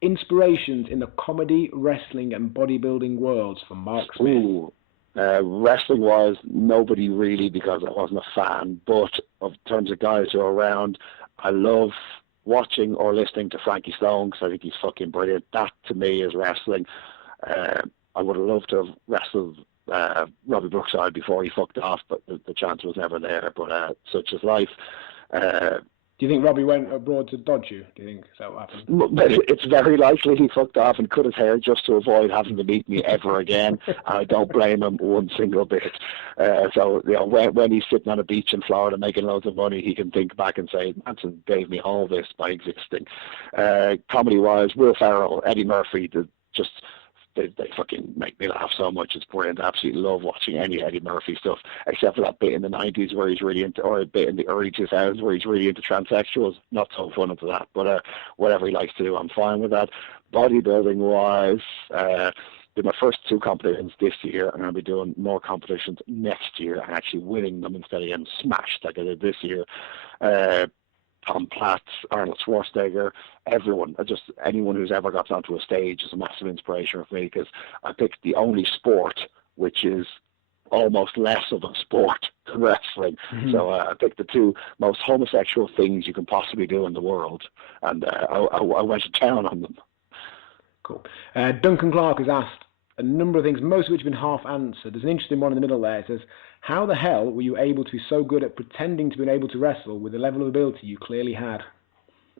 Inspirations in the comedy, wrestling, and bodybuilding worlds for Mark Smith. Ooh. Wrestling-wise, nobody really, because I wasn't a fan. But in terms of guys who are around, I love watching or listening to Frankie Stone, because I think he's fucking brilliant. That, to me, is wrestling. I would have loved to have wrestled Robbie Brookside before he fucked off, but the chance was never there. But such is life. Do you think Robbie went abroad to dodge you? Do you think that what happened? It's very likely he fucked off and cut his hair just to avoid having to meet me ever again. I don't blame him one single bit. So when he's sitting on a beach in Florida making loads of money, he can think back and say, Manson gave me all this by existing. Comedy-wise, Will Ferrell, Eddie Murphy, they fucking make me laugh so much. It's brilliant. I absolutely love watching any Eddie Murphy stuff, except for that bit in the 90s where he's really into, or a bit in the early 2000s where he's really into transsexuals. Not so fun into that, but whatever he likes to do, I'm fine with that. Bodybuilding-wise, did my first 2 competitions this year. I'm going to be doing more competitions next year and actually winning them instead of getting smashed like I did this year. Tom Platz, Arnold Schwarzenegger, everyone, anyone who's ever got onto a stage is a massive inspiration for me, because I picked the only sport which is almost less of a sport than wrestling. Mm-hmm. So I picked the 2 most homosexual things you can possibly do in the world, and I went to town on them. Cool. Duncan Clark has asked a number of things, most of which have been half answered. There's an interesting one in the middle there. It says, how the hell were you able to be so good at pretending to be able to wrestle with the level of ability you clearly had?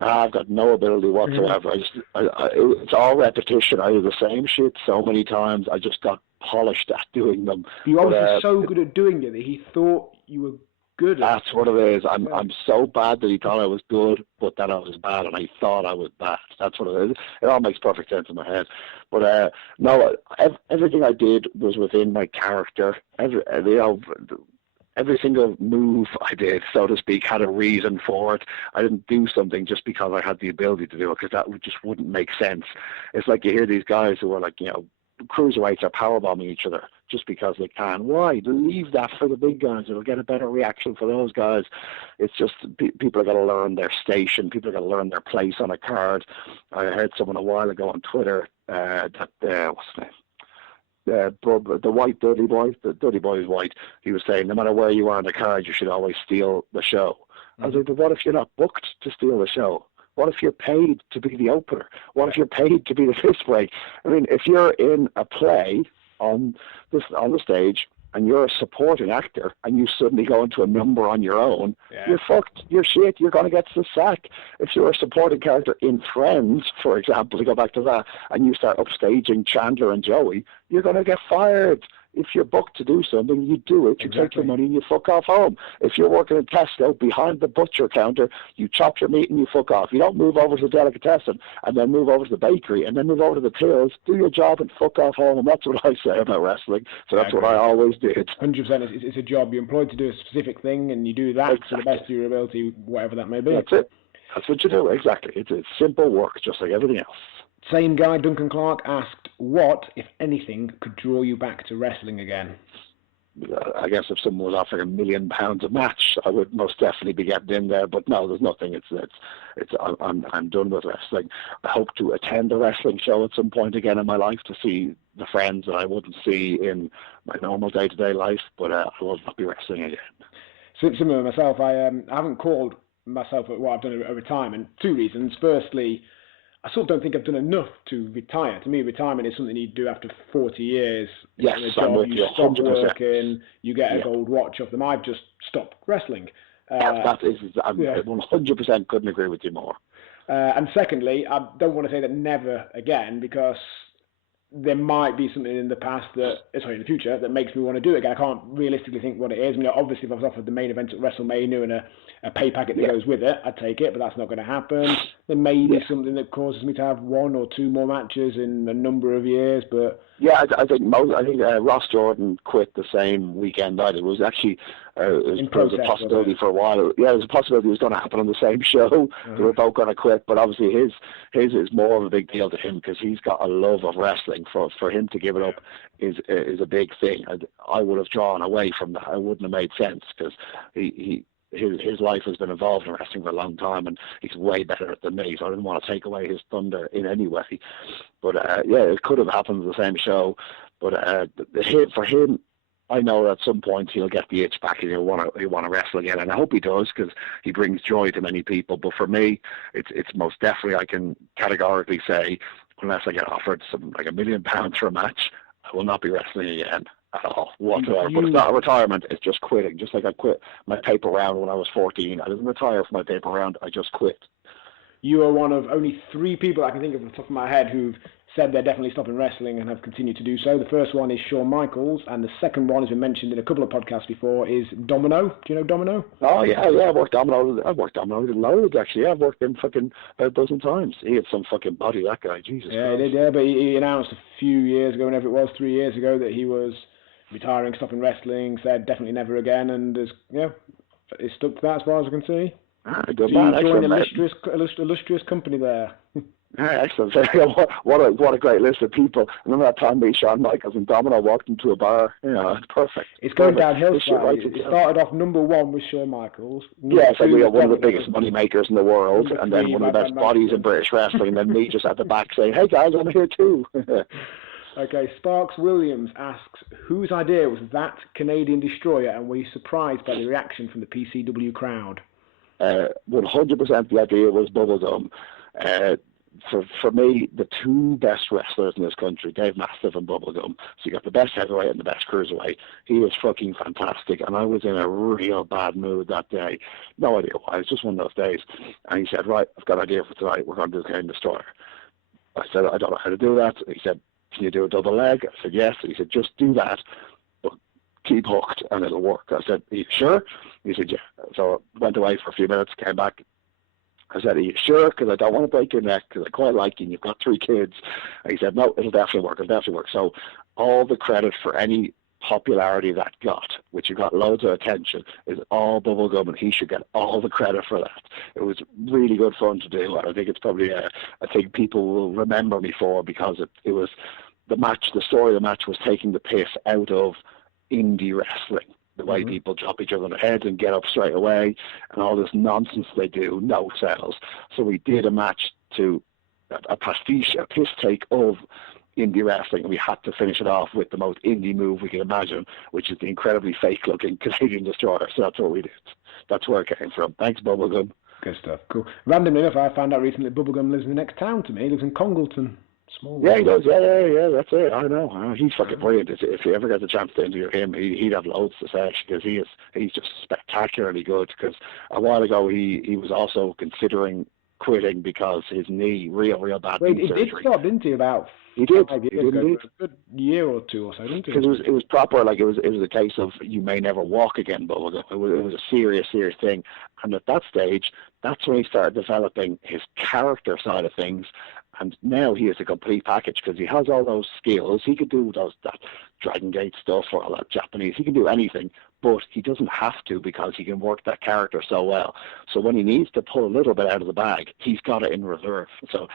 I've got no ability whatsoever. It's all repetition. I do the same shit so many times. I just got polished at doing them. You obviously so good at doing it that he thought you were good at it. That's what it is. I'm so bad that he thought I was good, but that I was bad, and I thought I was bad. That's what it is. It all makes perfect sense in my head. But no, everything I did was within my character. Every single move I did, so to speak, had a reason for it. I didn't do something just because I had the ability to do it, because that just wouldn't make sense. It's like you hear these guys who are like, cruiserweights are powerbombing each other just because they can. Why? Leave that for the big guys. It'll get a better reaction for those guys. It's just people are going to learn their station. People are going to learn their place on a card. I heard someone a while ago on Twitter what's his name? The white dirty boy, the dirty boy is white. He was saying, no matter where you are on the card, you should always steal the show. Mm-hmm. I was like, but what if you're not booked to steal the show? What if you're paid to be the opener? What if you're paid to be the fist break? I mean, if you're in a play on the stage and you're a supporting actor and you suddenly go into a number on your own, you're fucked. You're shit. You're going to get the sack. If you're a supporting character in Friends, for example, to go back to that, and you start upstaging Chandler and Joey, you're going to get fired. If you're booked to do something, you do it. You take your money and you fuck off home. If you're working at Tesco behind the butcher counter, you chop your meat and you fuck off. You don't move over to the delicatessen and then move over to the bakery and then move over to the tills. Do your job and fuck off home. And that's what I say about wrestling. So that's what I always did. 100%. It's a job. You're employed to do a specific thing, and you do that to the best of your ability, whatever that may be. That's it. That's what you do. Exactly. It's simple work, just like everything else. Same guy, Duncan Clark, asked, what, if anything, could draw you back to wrestling again? I guess if someone was offering £1 million a match, I would most definitely be getting in there. But no, there's nothing. I'm done with wrestling. I hope to attend a wrestling show at some point again in my life to see the friends that I wouldn't see in my normal day-to-day life. But I will not be wrestling again. Similar to myself, I haven't called myself what I've done a retirement. 2 reasons. Firstly, I sort of don't think I've done enough to retire. To me, retirement is something you do after 40 years. Yes, in a job, I'm with you. stop 100%. working, you get a gold watch off them. I've just stopped wrestling. I 100% couldn't agree with you more. And secondly, I don't want to say that never again, because there might be something in the past in the future that makes me want to do it again. I can't realistically think what it is. I mean, obviously, if I was offered the main event at WrestleMania and a pay packet that goes with it, I'd take it, but that's not going to happen. There may be something that causes me to have 1 or 2 more matches in a number of years, but... Yeah, I think Ross Jordan quit the same weekend I did. It was actually it was a possibility for a while. Yeah, it was a possibility it was going to happen on the same show. They were both going to quit, but obviously his is more of a big deal to him because he's got a love of wrestling. For him to give it up is a big thing. I would have drawn away from that. It wouldn't have made sense because his life has been involved in wrestling for a long time, and he's way better than me. So I didn't want to take away his thunder in any way. But it could have happened on the same show. But for him, I know at some point he'll get the itch back and he'll want to wrestle again, and I hope he does because he brings joy to many people. But for me, it's most definitely, I can categorically say, unless I get offered something like £1 million for a match, I will not be wrestling again at all whatsoever. But it's not a retirement, it's just quitting. Just like I quit my paper round when I was 14. I didn't retire from my paper round, I just quit. You are one of only 3 people I can think of off the top of my head who've said they're definitely stopping wrestling and have continued to do so. The first one is Shawn Michaels, and the second one has been mentioned in a couple of podcasts before, is Domino. Do you know Domino? Oh, yeah, I've worked Domino loads, actually. I've worked him fucking a dozen times. He had some fucking body, that guy, Jesus Yeah, Christ. he did, yeah, but he announced a few years ago, whenever it was, 3 years ago, that he was retiring, stopping wrestling, said definitely never again, and it's stuck to that as far as I can see. Good so man, you joined excellent, illustrious company there. Excellent. What a great list of people. Remember that time me, Shawn Michaels and Domino walked into a bar? It's perfect. It's going downhill. It started off number 1 with Shawn Michaels. Yes, and we got one of the biggest money makers in the world, and then one of the best bodies in British wrestling, and then me just at the back saying, hey guys, I'm here too. Okay, Sparks Williams asks, whose idea was that Canadian Destroyer, and were you surprised by the reaction from the PCW crowd? 100% the idea was Bubblegum. For me, the 2 best wrestlers in this country, Dave Mastiff and Bubblegum. So you got the best heavyweight and the best cruiserweight. He is fucking fantastic, and I was in a real bad mood that day. No idea why. It was just one of those days. And he said, right, I've got an idea for tonight. We're going to do the Canadian Destroyer. I said, I don't know how to do that. He said, can you do a double leg? I said, yes. He said, just do that, but keep hooked and it'll work. I said, are you sure? He said, yeah. So I went away for a few minutes, came back. I said, are you sure? Because I don't want to break your neck, because I quite like you, and you've got 3 kids. And he said, no, it'll definitely work. So all the credit for any popularity that got, which got loads of attention, is all Bubblegum, and he should get all the credit for that. It was really good fun to do, and I think it's probably a thing people will remember me for, because it was the story of the match was taking the piss out of indie wrestling. The way people drop each other on the heads and get up straight away, and all this nonsense they do, no sells. So we did a match to a pastiche, a piss take of indie wrestling, and we had to finish it off with the most indie move we can imagine, which is the incredibly fake-looking Canadian Destroyer. So that's what we did. That's where it came from. Thanks, Bubblegum. Good stuff. Cool. Randomly enough, I found out recently that Bubblegum lives in the next town to me. He lives in Congleton. Small. Yeah, he does. Yeah, that's it. I know. He's fucking brilliant. If you ever get the chance to interview him, he'd have loads to say, because he's just spectacularly good. Because a while ago, he was also considering quitting because his knee, real bad knee surgery. He did stop, didn't he? About he did. 5 years He did ago, indeed. a good year or 2 or so, didn't he? Because it was proper, like it was a case of you may never walk again, Bubblegum. It was a serious thing. And at that stage, that's when he started developing his character side of things. And now he is a complete package, because he has all those skills. He could do that Dragon Gate stuff or all that Japanese. He can do anything, but he doesn't have to, because he can work that character so well. So when he needs to pull a little bit out of the bag, he's got it in reserve. So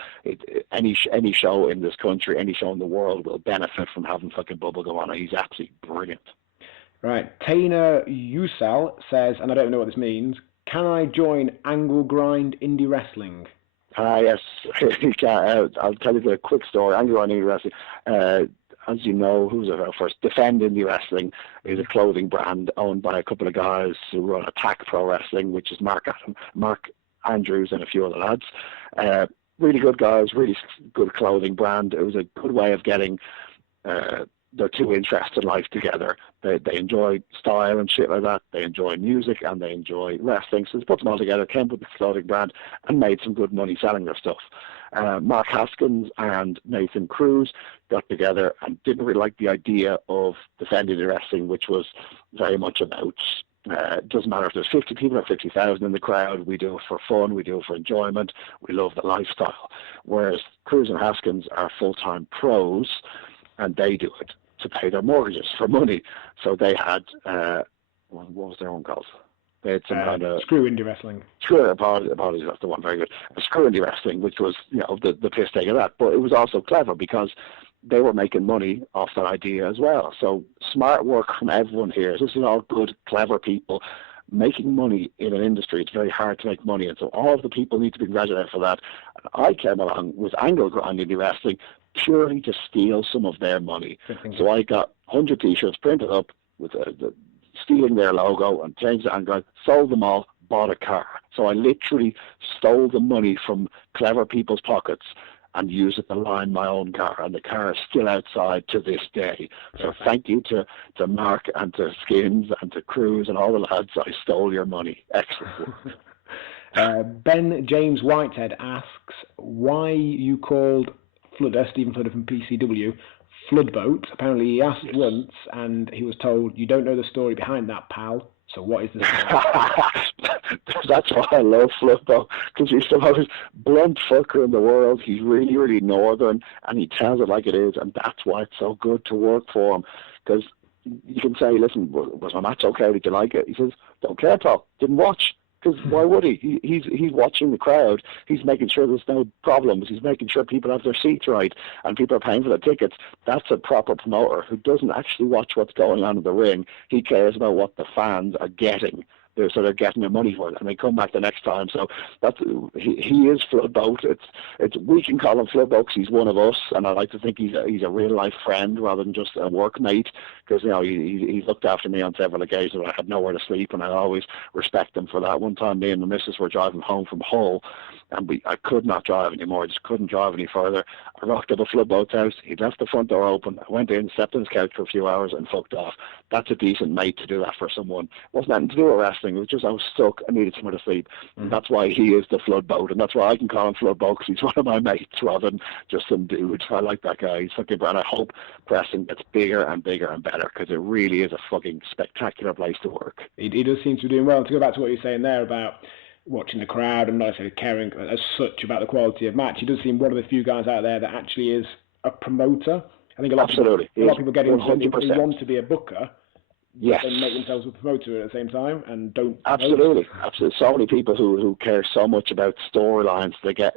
any show in this country, any show in the world will benefit from having fucking Bubblegum on it. He's absolutely brilliant. Right. Taina Yusal says, and I don't know what this means, can I join Angle Grind Indie Wrestling? Yes, I'll tell you the quick story. Angle Grind Indie Wrestling. As you know, who's it first? Defend Indie Wrestling is a clothing brand owned by a couple of guys who run Attack Pro Wrestling, which is Mark Andrews and a few other lads. Really good guys, really good clothing brand. It was a good way of getting they're two interests in life together. They enjoy style and shit like that. They enjoy music and they enjoy wrestling. So they put them all together, came up with the clothing brand, and made some good money selling their stuff. Mark Haskins and Nathan Cruz got together and didn't really like the idea of defending the wrestling, which was very much about it doesn't matter if there's 50 people or 50,000 in the crowd. We do it for fun. We do it for enjoyment. We love the lifestyle. Whereas Cruz and Haskins are full-time pros, and they do it to pay their mortgages for money. So they had, what was their own called? They had some kind of... Screw Indie Wrestling. Apologies, that's the one, very good. Screw Indie Wrestling, which was, the piss take of that. But it was also clever because they were making money off that idea as well. So smart work from everyone here. This is all good, clever people making money in an industry. It's very hard to make money, and so all of the people need to be congratulated for that. And I came along with Angle Grind Indie Wrestling purely to steal some of their money. So I got 100 T-shirts printed up with stealing their logo and changed the angle, sold them all, bought a car. So I literally stole the money from clever people's pockets and use it to line my own car, and the car is still outside to this day. So thank you to Mark and to Skins and to Cruz and all the lads. I stole your money. Excellent. Ben James Whitehead asks why you called Stephen Fludder from PCW Floodboat. Apparently he asked once and he was told, you don't know the story behind that, pal. So what is the story? That's why I love Floodboat, because he's the most blunt fucker in the world. He's really, really northern, and he tells it like it is, and that's why it's so good to work for him. Because you can say, listen, was my match okay? Did you like it? He says, don't care, pal. Didn't watch. Because why would he? He's watching the crowd. He's making sure there's no problems. He's making sure people have their seats right and people are paying for their tickets. That's a proper promoter who doesn't actually watch what's going on in the ring. He cares about what the fans are getting. So they're getting their money for it, and they come back the next time. So that's he is Floodboat. We can call him Floodboat because he's one of us, and I like to think he's a real life friend rather than just a workmate. Because he looked after me on several occasions. I had nowhere to sleep, and I always respect him for that. One time, me and the missus were driving home from Hull, and I could not drive anymore. I just couldn't drive any further. I rocked up at Floodboat's house. He left the front door open. I went in, slept on his couch for a few hours, and fucked off. That's a decent mate to do that for someone. It wasn't nothing to do with wrestling. It was just I was stuck. I needed somewhere to sleep. And that's why he is the Floodboat, and that's why I can call him Floodboat, because he's one of my mates rather than just some dude. I like that guy. He's fucking brilliant. I hope wrestling gets bigger and bigger and better, because it really is a fucking spectacular place to work. He does seem to be doing well. To go back to what you're saying there about watching the crowd and not necessarily caring as such about the quality of match, he does seem one of the few guys out there that actually is a promoter. I think a lot of people get into it. They want to be a booker, yes, and make themselves a promoter at the same time, and don't. Absolutely. So many people who care so much about storylines, they get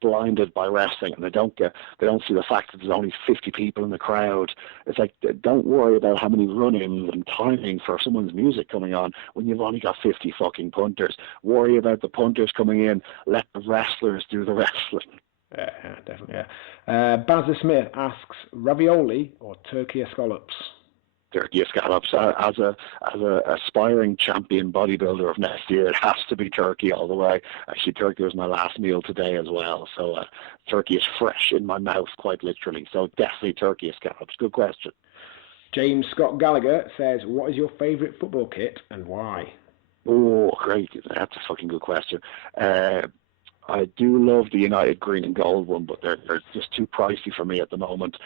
blinded by wrestling, and they don't see the fact that there's only 50 people in the crowd. It's like, don't worry about how many run-ins and timing for someone's music coming on when you've only got 50 fucking punters. Worry about the punters coming in. Let the wrestlers do the wrestling. Yeah, definitely. Yeah. Bazza Smith asks, ravioli or turkey escallops? Turkey escallops. As a aspiring champion bodybuilder of next year, it has to be turkey all the way. Actually, turkey was my last meal today as well. So turkey is fresh in my mouth, quite literally. So definitely turkey escallops. Good question. James Scott Gallagher says, what is your favourite football kit and why? Oh, great. That's a fucking good question. I do love the United green and gold one, but they're just too pricey for me at the moment.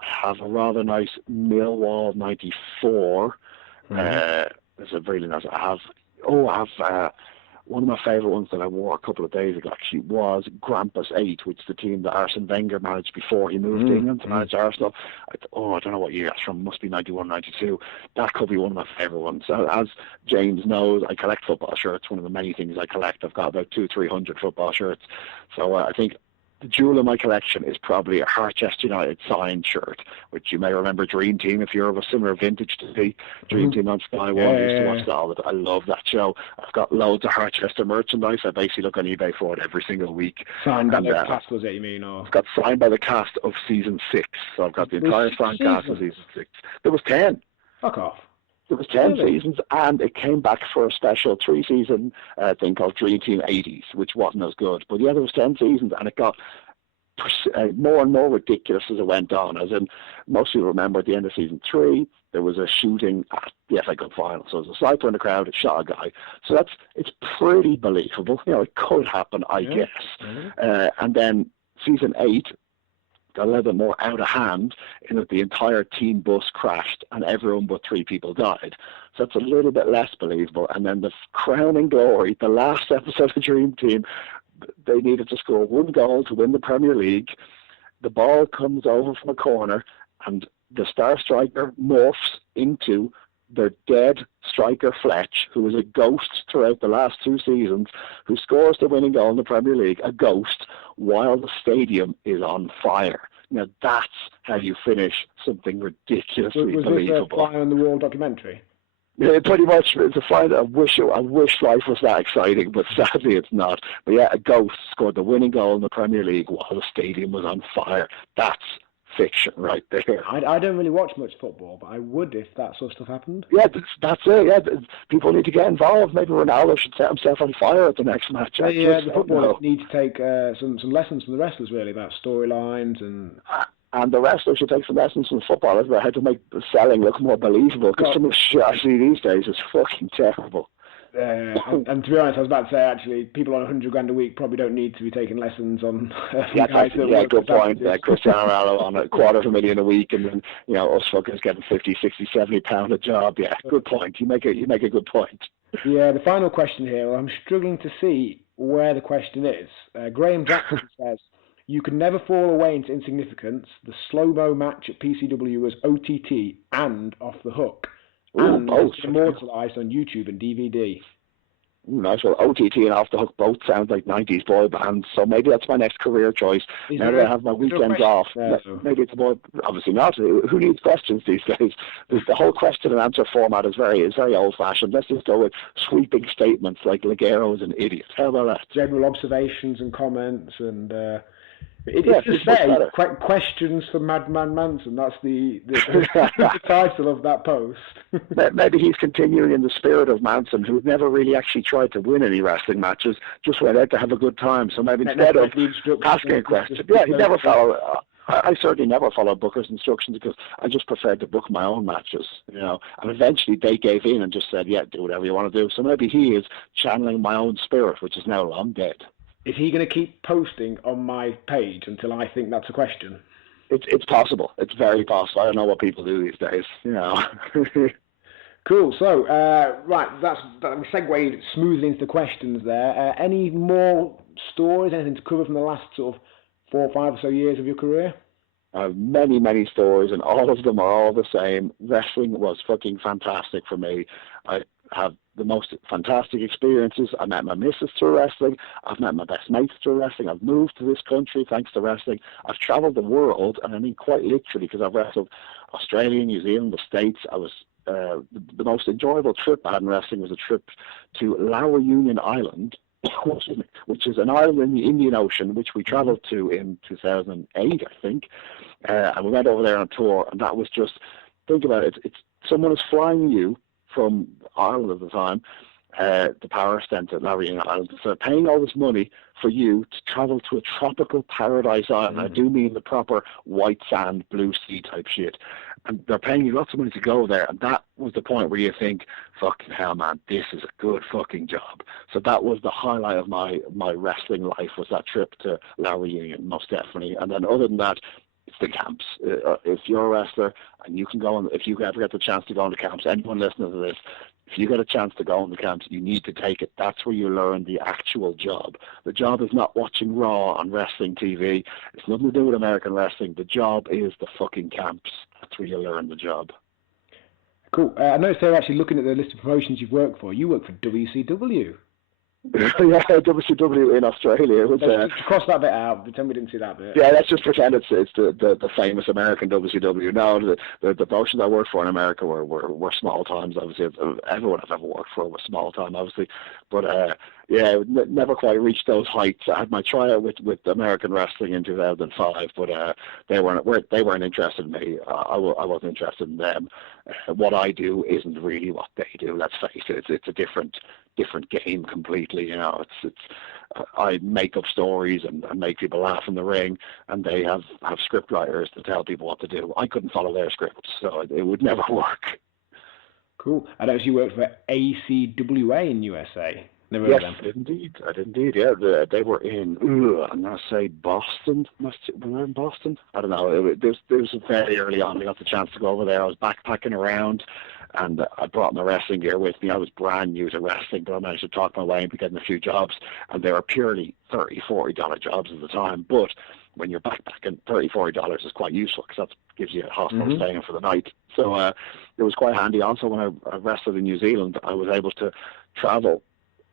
I have a rather nice Millwall 94. It's a really nice. I have one of my favourite ones that I wore a couple of days ago actually was Grampus 8, which is the team that Arsene Wenger managed before he moved to England to manage Arsenal. I don't know what year that's from. Must be 91, 92. That could be one of my favourite ones. As James knows, I collect football shirts. One of the many things I collect. I've got about 200-300 football shirts. So I think the jewel of my collection is probably a Harchester United signed shirt, which you may remember Dream Team if you're of a similar vintage to me. Dream Team on Sky One. I used to watch that all the time. I love that show. I've got loads of Harchester merchandise. I basically look on eBay for it every single week. Signed by the cast, was it, you mean? Or? I've got signed by the cast of season 6. So I've got the entire signed cast of season 6. There was 10. Fuck off. There was 10 seasons, and it came back for a special 3-season thing called Dream Team 80s, which wasn't as good. But yeah, there was 10 seasons, and it got more and more ridiculous as it went on. As in, most people remember at the end of season 3, there was a shooting at the FA Cup final. So there was a sniper in the crowd, it shot a guy. So it's pretty believable. It could happen, I guess. Mm-hmm. And then season 8 got a little bit more out of hand in that the entire team bus crashed and everyone but 3 people died. So it's a little bit less believable. And then the crowning glory, the last episode of Dream Team, they needed to score 1 goal to win the Premier League. The ball comes over from a corner and the star striker morphs into their dead striker Fletch, who was a ghost throughout the last 2 seasons, who scores the winning goal in the Premier League, a ghost, while the stadium is on fire. Now that's how you finish something ridiculously believable. Was this a fly on the wall documentary? Yeah, pretty much. It's a fly that I wish life was that exciting, but sadly it's not. But yeah, a ghost scored the winning goal in the Premier League while the stadium was on fire. That's fiction right there. I don't really watch much football, but I would if that sort of stuff happened. Yeah, that's it. Yeah, people need to get involved. Maybe Ronaldo should set himself on fire at the next match. Yeah, the footballers need to take some lessons from the wrestlers, really, about storylines and... And the wrestlers should take some lessons from footballers about how to make the selling look more believable, because some of the shit I see these days is fucking terrible. And to be honest, I was about to say, actually, people on $100,000 a week probably don't need to be taking lessons on. Good point. Cristiano Ronaldo on $250,000 a week, and then us fuckers getting 50, 60, 70 pound a job. Yeah, good point. You make a good point. Yeah, the final question here. Well, I'm struggling to see where the question is. Graham Jackson says, "You can never fall away into insignificance. The slow-mo match at PCW was OTT and Off the Hook. And it's immortalised on YouTube and DVD." Nice. Well, OTT and Off the Hook both sound like 90s boy bands, so maybe that's my next career choice. Now that I have my weekends off, maybe it's a boy. Obviously not. Who needs questions these days? The whole question and answer format is very old-fashioned. Let's just go with sweeping statements like Ligero is an idiot. How about that? General observations and comments and... It's just there, questions for Madman Manson. That's the title of that post. Maybe he's continuing in the spirit of Manson, who never really actually tried to win any wrestling matches, just went out to have a good time. So maybe instead of asking a question, he never followed. I certainly never followed Booker's instructions because I just preferred to book my own matches, And eventually they gave in and just said, "Yeah, do whatever you want to do." So maybe he is channeling my own spirit, which is now long dead. Is he going to keep posting on my page until I think that's a question? It's possible. It's very possible. I don't know what people do these days, Cool. So, right, that segued smoothly into the questions there. Any more stories, anything to cover from the last sort of 4 or 5 or so years of your career? Many, many stories, and all of them are all the same. Wrestling was fucking fantastic for me. I have the most fantastic experiences. I met my missus through wrestling. I've met my best mates through wrestling. I've moved to this country thanks to wrestling. I've travelled the world, and I mean quite literally, because I've wrestled Australia, New Zealand, the States. I was the most enjoyable trip I had in wrestling was a trip to Lower Union Island, which is an island in the Indian Ocean, which we travelled to in 2008, I think. And we went over there on a tour, and that was just, think about it, it's someone is flying you from Ireland at the time, the power stent at Lower Union Island. So paying all this money for you to travel to a tropical paradise island. I do mean the proper white sand, blue sea type shit. And they're paying you lots of money to go there. And that was the point where you think, fucking hell, man, this is a good fucking job. So that was the highlight of my wrestling life, was that trip to Lower Union, most definitely. And then other than that, it's the camps. If you're a wrestler and you can go on, if you ever get the chance to go on the camps, anyone listening to this, if you get a chance to go on the camps, you need to take it. That's where you learn the actual job. The job is not watching Raw on wrestling TV. It's nothing to do with American wrestling. The job is the fucking camps. That's where you learn the job. Cool. I noticed they're actually looking at the list of promotions you've worked for. You work for WCW. Yeah, WCW in Australia. Cross that bit out. Pretend we didn't see that bit. Yeah, let's just pretend it's the famous American WCW. No, the promotions I worked for in America were small times. Obviously, everyone I've ever worked for was small time, obviously. But never quite reached those heights. I had my tryout with American wrestling in 2005, but they weren't interested in me. I wasn't interested in them. What I do isn't really what they do. Let's face it. It's a different game completely. It's I make up stories and make people laugh in the ring, and they have script writers to tell people what to do. I couldn't follow their scripts, so it would never work. Cool. I noticed you worked for ACWA in USA. Never heard Yes, of them. I did indeed. Yeah, they were in. I'm gonna say Boston. Were they in Boston? I don't know. There was very early on. I got the chance to go over there. I was backpacking around, and I brought my wrestling gear with me. I was brand new to wrestling, but I managed to talk my way into getting a few jobs, and they were purely $30, $40 jobs at the time. But when you're backpacking, $30, $40 is quite useful because that gives you a hospital staying for the night. So it was quite handy. Also, when I wrestled in New Zealand, I was able to travel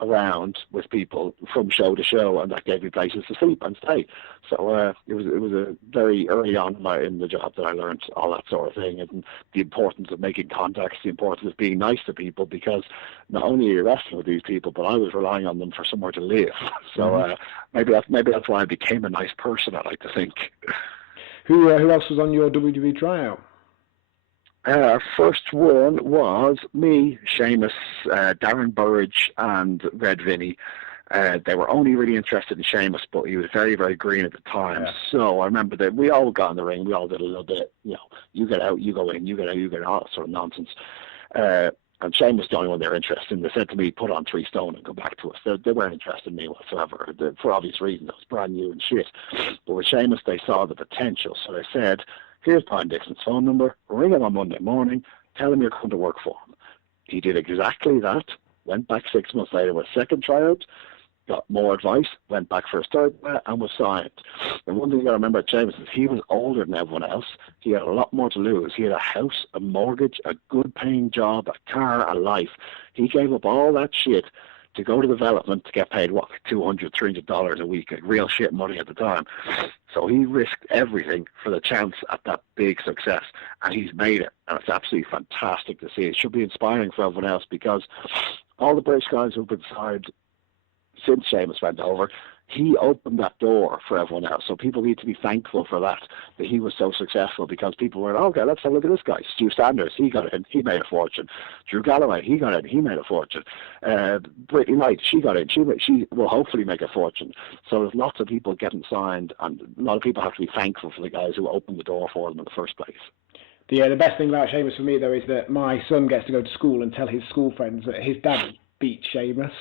around with people from show to show, and that gave me places to sleep and stay. So it was a very early on in the job that I learned all that sort of thing, and the importance of making contacts, the importance of being nice to people, because not only are you wrestling with these people, but I was relying on them for somewhere to live. So maybe that's why I became a nice person, I like to think. Who else was on your WWE tryout? First one was me, Sheamus, Darren Burridge, and Red Vinny. They were only really interested in Sheamus, but he was very, very green at the time. Yeah. So I remember that we all got in the ring. We all did a little bit, you get out, you go in, you get out, you get out, all that sort of nonsense. And Sheamus was the only one they were interested in. They said to me, put on 3 stone and come back to us. They weren't interested in me whatsoever, for obvious reasons. I was brand new and shit. But with Sheamus, they saw the potential. So they said, here's Brian Dixon's phone number. Ring him on Monday morning. Tell him you're coming to work for him. He did exactly that. Went back 6 months later with a second tryout. Got more advice. Went back for his third and was signed. And one thing you got to remember about James is he was older than everyone else. He had a lot more to lose. He had a house, a mortgage, a good-paying job, a car, a life. He gave up all that shit to go to development to get paid, what, $200, $300 a week, like real shit money at the time. So he risked everything for the chance at that big success, and he's made it, and it's absolutely fantastic to see. It should be inspiring for everyone else, because all the British guys who've been signed since Sheamus went over, he opened that door for everyone else. So people need to be thankful for that he was so successful, because people were, okay, let's have a look at this guy. Stu Sanders, he got in, he made a fortune. Drew Galloway, he got in, he made a fortune. Brittany Knight, she got in, she will hopefully make a fortune. So there's lots of people getting signed, and a lot of people have to be thankful for the guys who opened the door for them in the first place. The best thing about Sheamus for me, though, is that my son gets to go to school and tell his school friends that his dad beat Sheamus.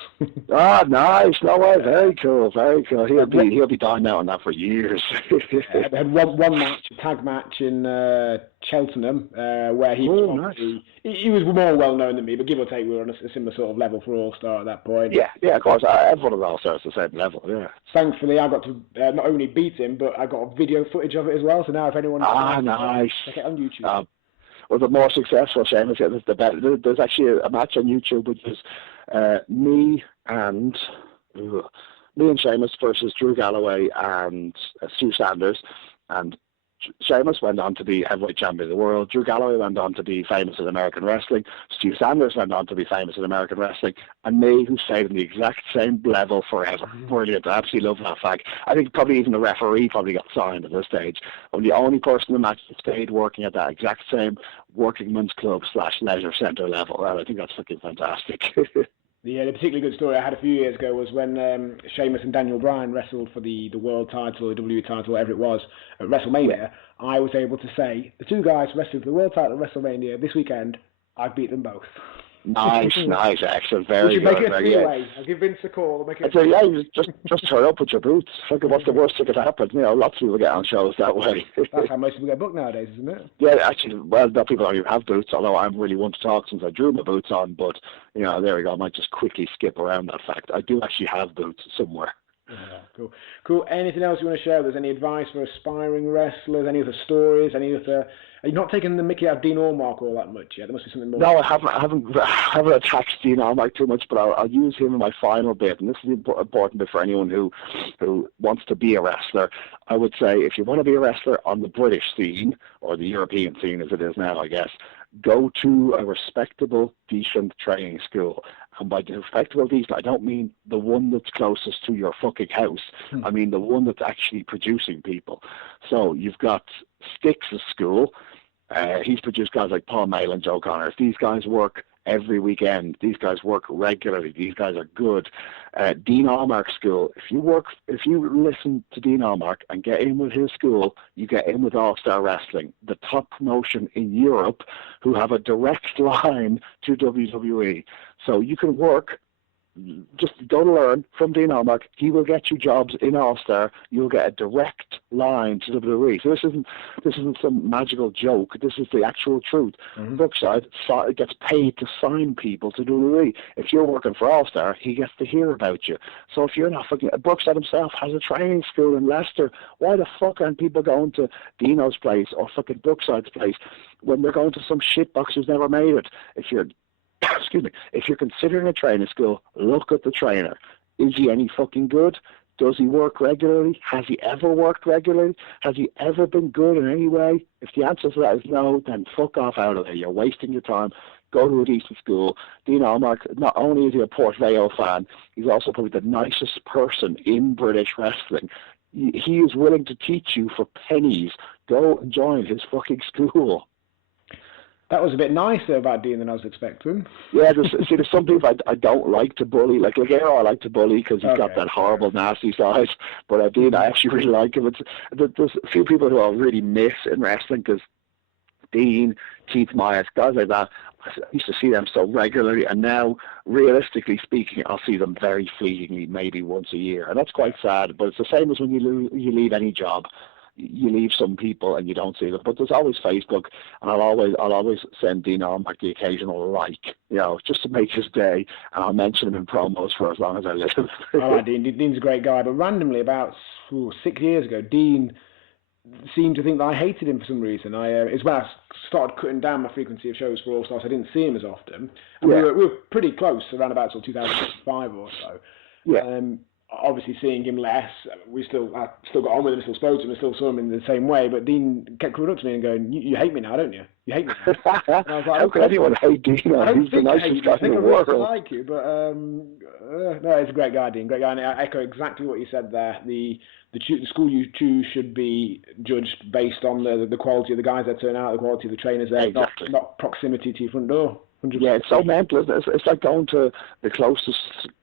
Nice. No way. Very cool. Very cool. He'll be dying out on that for years. I had one match, a tag match in Cheltenham, where he was more well known than me, but give or take, we were on a similar sort of level for All Star at that point. Yeah, of course. Everyone of All Stars is the same level. Yeah. Thankfully, I got to not only beat him, but I got video footage of it as well. So now, if anyone nice, check it on YouTube. Well, the more successful Sheamus is, the better. There's actually a match on YouTube which is me and Sheamus versus Drew Galloway and Stu Sanders, and Sheamus went on to be heavyweight champion of the world. Drew Galloway went on to be famous in American wrestling. Stu Sanders went on to be famous in American wrestling. And me, who stayed on the exact same level forever. Brilliant. I absolutely love that fact. I think probably even the referee probably got signed at this stage. I'm the only person in the match that stayed working at that exact same working men's club / leisure centre level. And I think that's fucking fantastic. The particularly good story I had a few years ago was when Sheamus and Daniel Bryan wrestled for the world title, the WWE title, whatever it was, at WrestleMania. I was able to say, the two guys wrestled for the world title at WrestleMania this weekend, I beat them both. Nice, excellent, very good. Make it a three-way. I'll give Vince a call. Just turn up with your boots. Look at what's the worst that could happen. Lots of people get on shows that way. That's how most people get booked nowadays, isn't it? Yeah, actually, well, not people don't even have boots, although I'm really one to talk since I drew my boots on, but, there we go. I might just quickly skip around that fact. I do actually have boots somewhere. Yeah, cool. Anything else you want to share? There's any advice for aspiring wrestlers? Any other stories? Are you not taking the Mickey out of Dean Allmark all that much yet? There must be something more. No, I haven't attacked Dean Allmark too much, but I'll use him in my final bit. And this is the important bit for anyone who wants to be a wrestler. I would say, if you want to be a wrestler on the British scene, or the European scene as it is now, I guess, go to a respectable, decent training school. And by respectable, decent, I don't mean the one that's closest to your fucking house. I mean the one that's actually producing people. So you've got Styx' school. He's produced guys like Paul Mail and Joe Connors. These guys work every weekend. These guys work regularly. These guys are good. Dean Allmark's school, if you listen to Dean Allmark and get in with his school, you get in with All Star Wrestling, the top promotion in Europe, who have a direct line to WWE. So you can work, just go to learn from Dean Allmark. He will get you jobs in All Star. You'll get a direct line to WWE. So this isn't some magical joke. This is the actual truth. Brookside gets paid to sign people to WWE. If you're working for All Star, he gets to hear about you. So if you're not fucking, Brookside himself has a training school in Leicester. Why the fuck aren't people going to Dino's place or fucking Brookside's place when they're going to some shitbox who's never made it? If you're if you're considering a training school, look at the trainer. Is he any fucking good? Does he work regularly? Has he ever worked regularly? Has he ever been good in any way? If the answer to that is no, then fuck off out of there. You're wasting your time. Go to a decent school. Dean Allmark, not only is he a Port Vale fan, he's also probably the nicest person in British wrestling. He is willing to teach you for pennies. Go and join his fucking school. That was a bit nicer about Dean than I was expecting. Yeah, there's some people I don't like to bully. Like Ligero, I like to bully because he's got that horrible, nasty side. But Dean, I actually really like him. There's a few people who I really miss in wrestling because Dean, Keith Myers, guys like that, I used to see them so regularly. And now, realistically speaking, I'll see them very fleetingly, maybe once a year. And that's quite sad. But it's the same as when you leave any job. You leave some people and you don't see them, but there's always Facebook, and I'll always send Dean Allmark the occasional like, just to make his day, and I'll mention him in promos for as long as I live. I like Dean. Dean's a great guy, but randomly about 6 years ago, Dean seemed to think that I hated him for some reason. It's when I started cutting down my frequency of shows for All Stars. I didn't see him as often, and we were pretty close around about 2005 or so. Yeah. Obviously, seeing him less, I still got on with him, still spoke to him, and still saw him in the same way. But Dean kept coming up to me and going, "You hate me now, don't you? You hate me now." And I was like, how could anyone hate Dean? He's the nicest guy in the world. I like you, but no, he's a great guy, Dean. Great guy, and I echo exactly what you said there. The school you choose should be judged based on the quality of the guys that turn out, the quality of the trainers there, exactly. not proximity to your front door. 100%. Yeah, it's so mental. It's like going to the closest,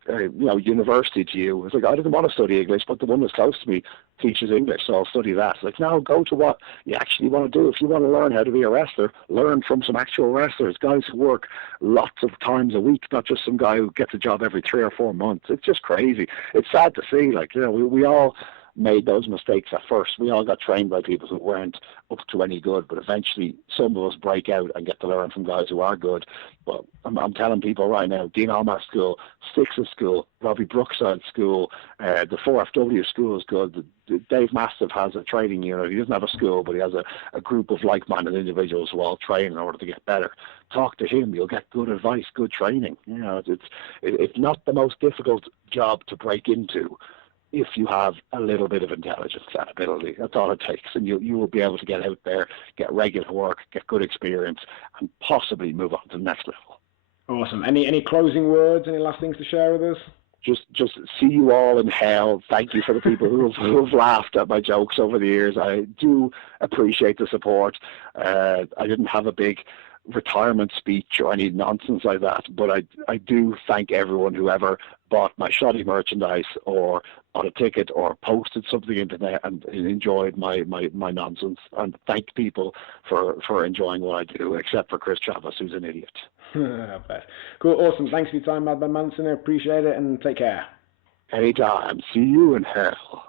university to you. It's like, I didn't want to study English, but the one that's close to me teaches English, so I'll study that. It's like, no, go to what you actually want to do. If you want to learn how to be a wrestler, learn from some actual wrestlers, guys who work lots of times a week, not just some guy who gets a job every 3 or 4 months. It's just crazy. It's sad to see. Like, we all made those mistakes at first. We all got trained by people who weren't up to any good, but eventually some of us break out and get to learn from guys who are good. But I'm telling people right now, Dean Allmark School, Styx's school, Robbie Brookside's school, the 4FW school is good. Dave Mastiff has a training unit. He doesn't have a school, but he has a group of like-minded individuals who all train in order to get better. Talk to him. You'll get good advice, good training. It's not the most difficult job to break into if you have a little bit of intelligence and ability. That's all it takes. And you will be able to get out there, get regular work, get good experience, and possibly move on to the next level. Awesome. Any closing words, any last things to share with us? Just see you all in hell. Thank you for the people who've laughed at my jokes over the years. I do appreciate the support. I didn't have a big retirement speech or any nonsense like that, but I do thank everyone who ever bought my shoddy merchandise or bought a ticket or posted something into there and enjoyed my nonsense, and thank people for enjoying what I do, except for Chris Travis, who's an idiot. Cool, awesome. Thanks for your time, Madman Manson. I appreciate it, and take care. Anytime. See you in hell.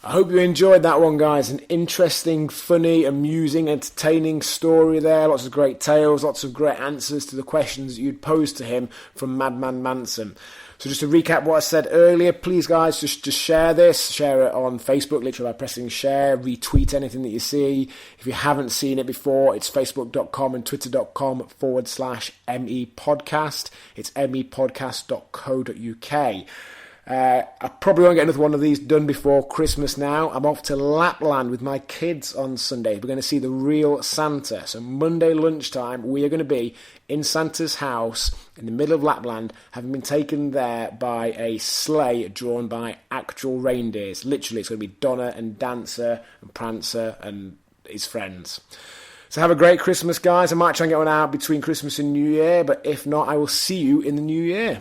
I hope you enjoyed that one, guys. An interesting, funny, amusing, entertaining story there. Lots of great tales, lots of great answers to the questions that you'd posed to him from Madman Manson. So just to recap what I said earlier, please, guys, just share this. Share it on Facebook, literally by pressing share. Retweet anything that you see. If you haven't seen it before, it's facebook.com and twitter.com/MEpodcast. It's mepodcast.co.uk. I probably won't get another one of these done before Christmas now. I'm off to Lapland with my kids on Sunday. We're going to see the real Santa. So Monday lunchtime, we are going to be in Santa's house in the middle of Lapland, having been taken there by a sleigh drawn by actual reindeers. Literally, it's going to be Donner and Dancer and Prancer and his friends. So have a great Christmas, guys. I might try and get one out between Christmas and New Year, but if not, I will see you in the New Year.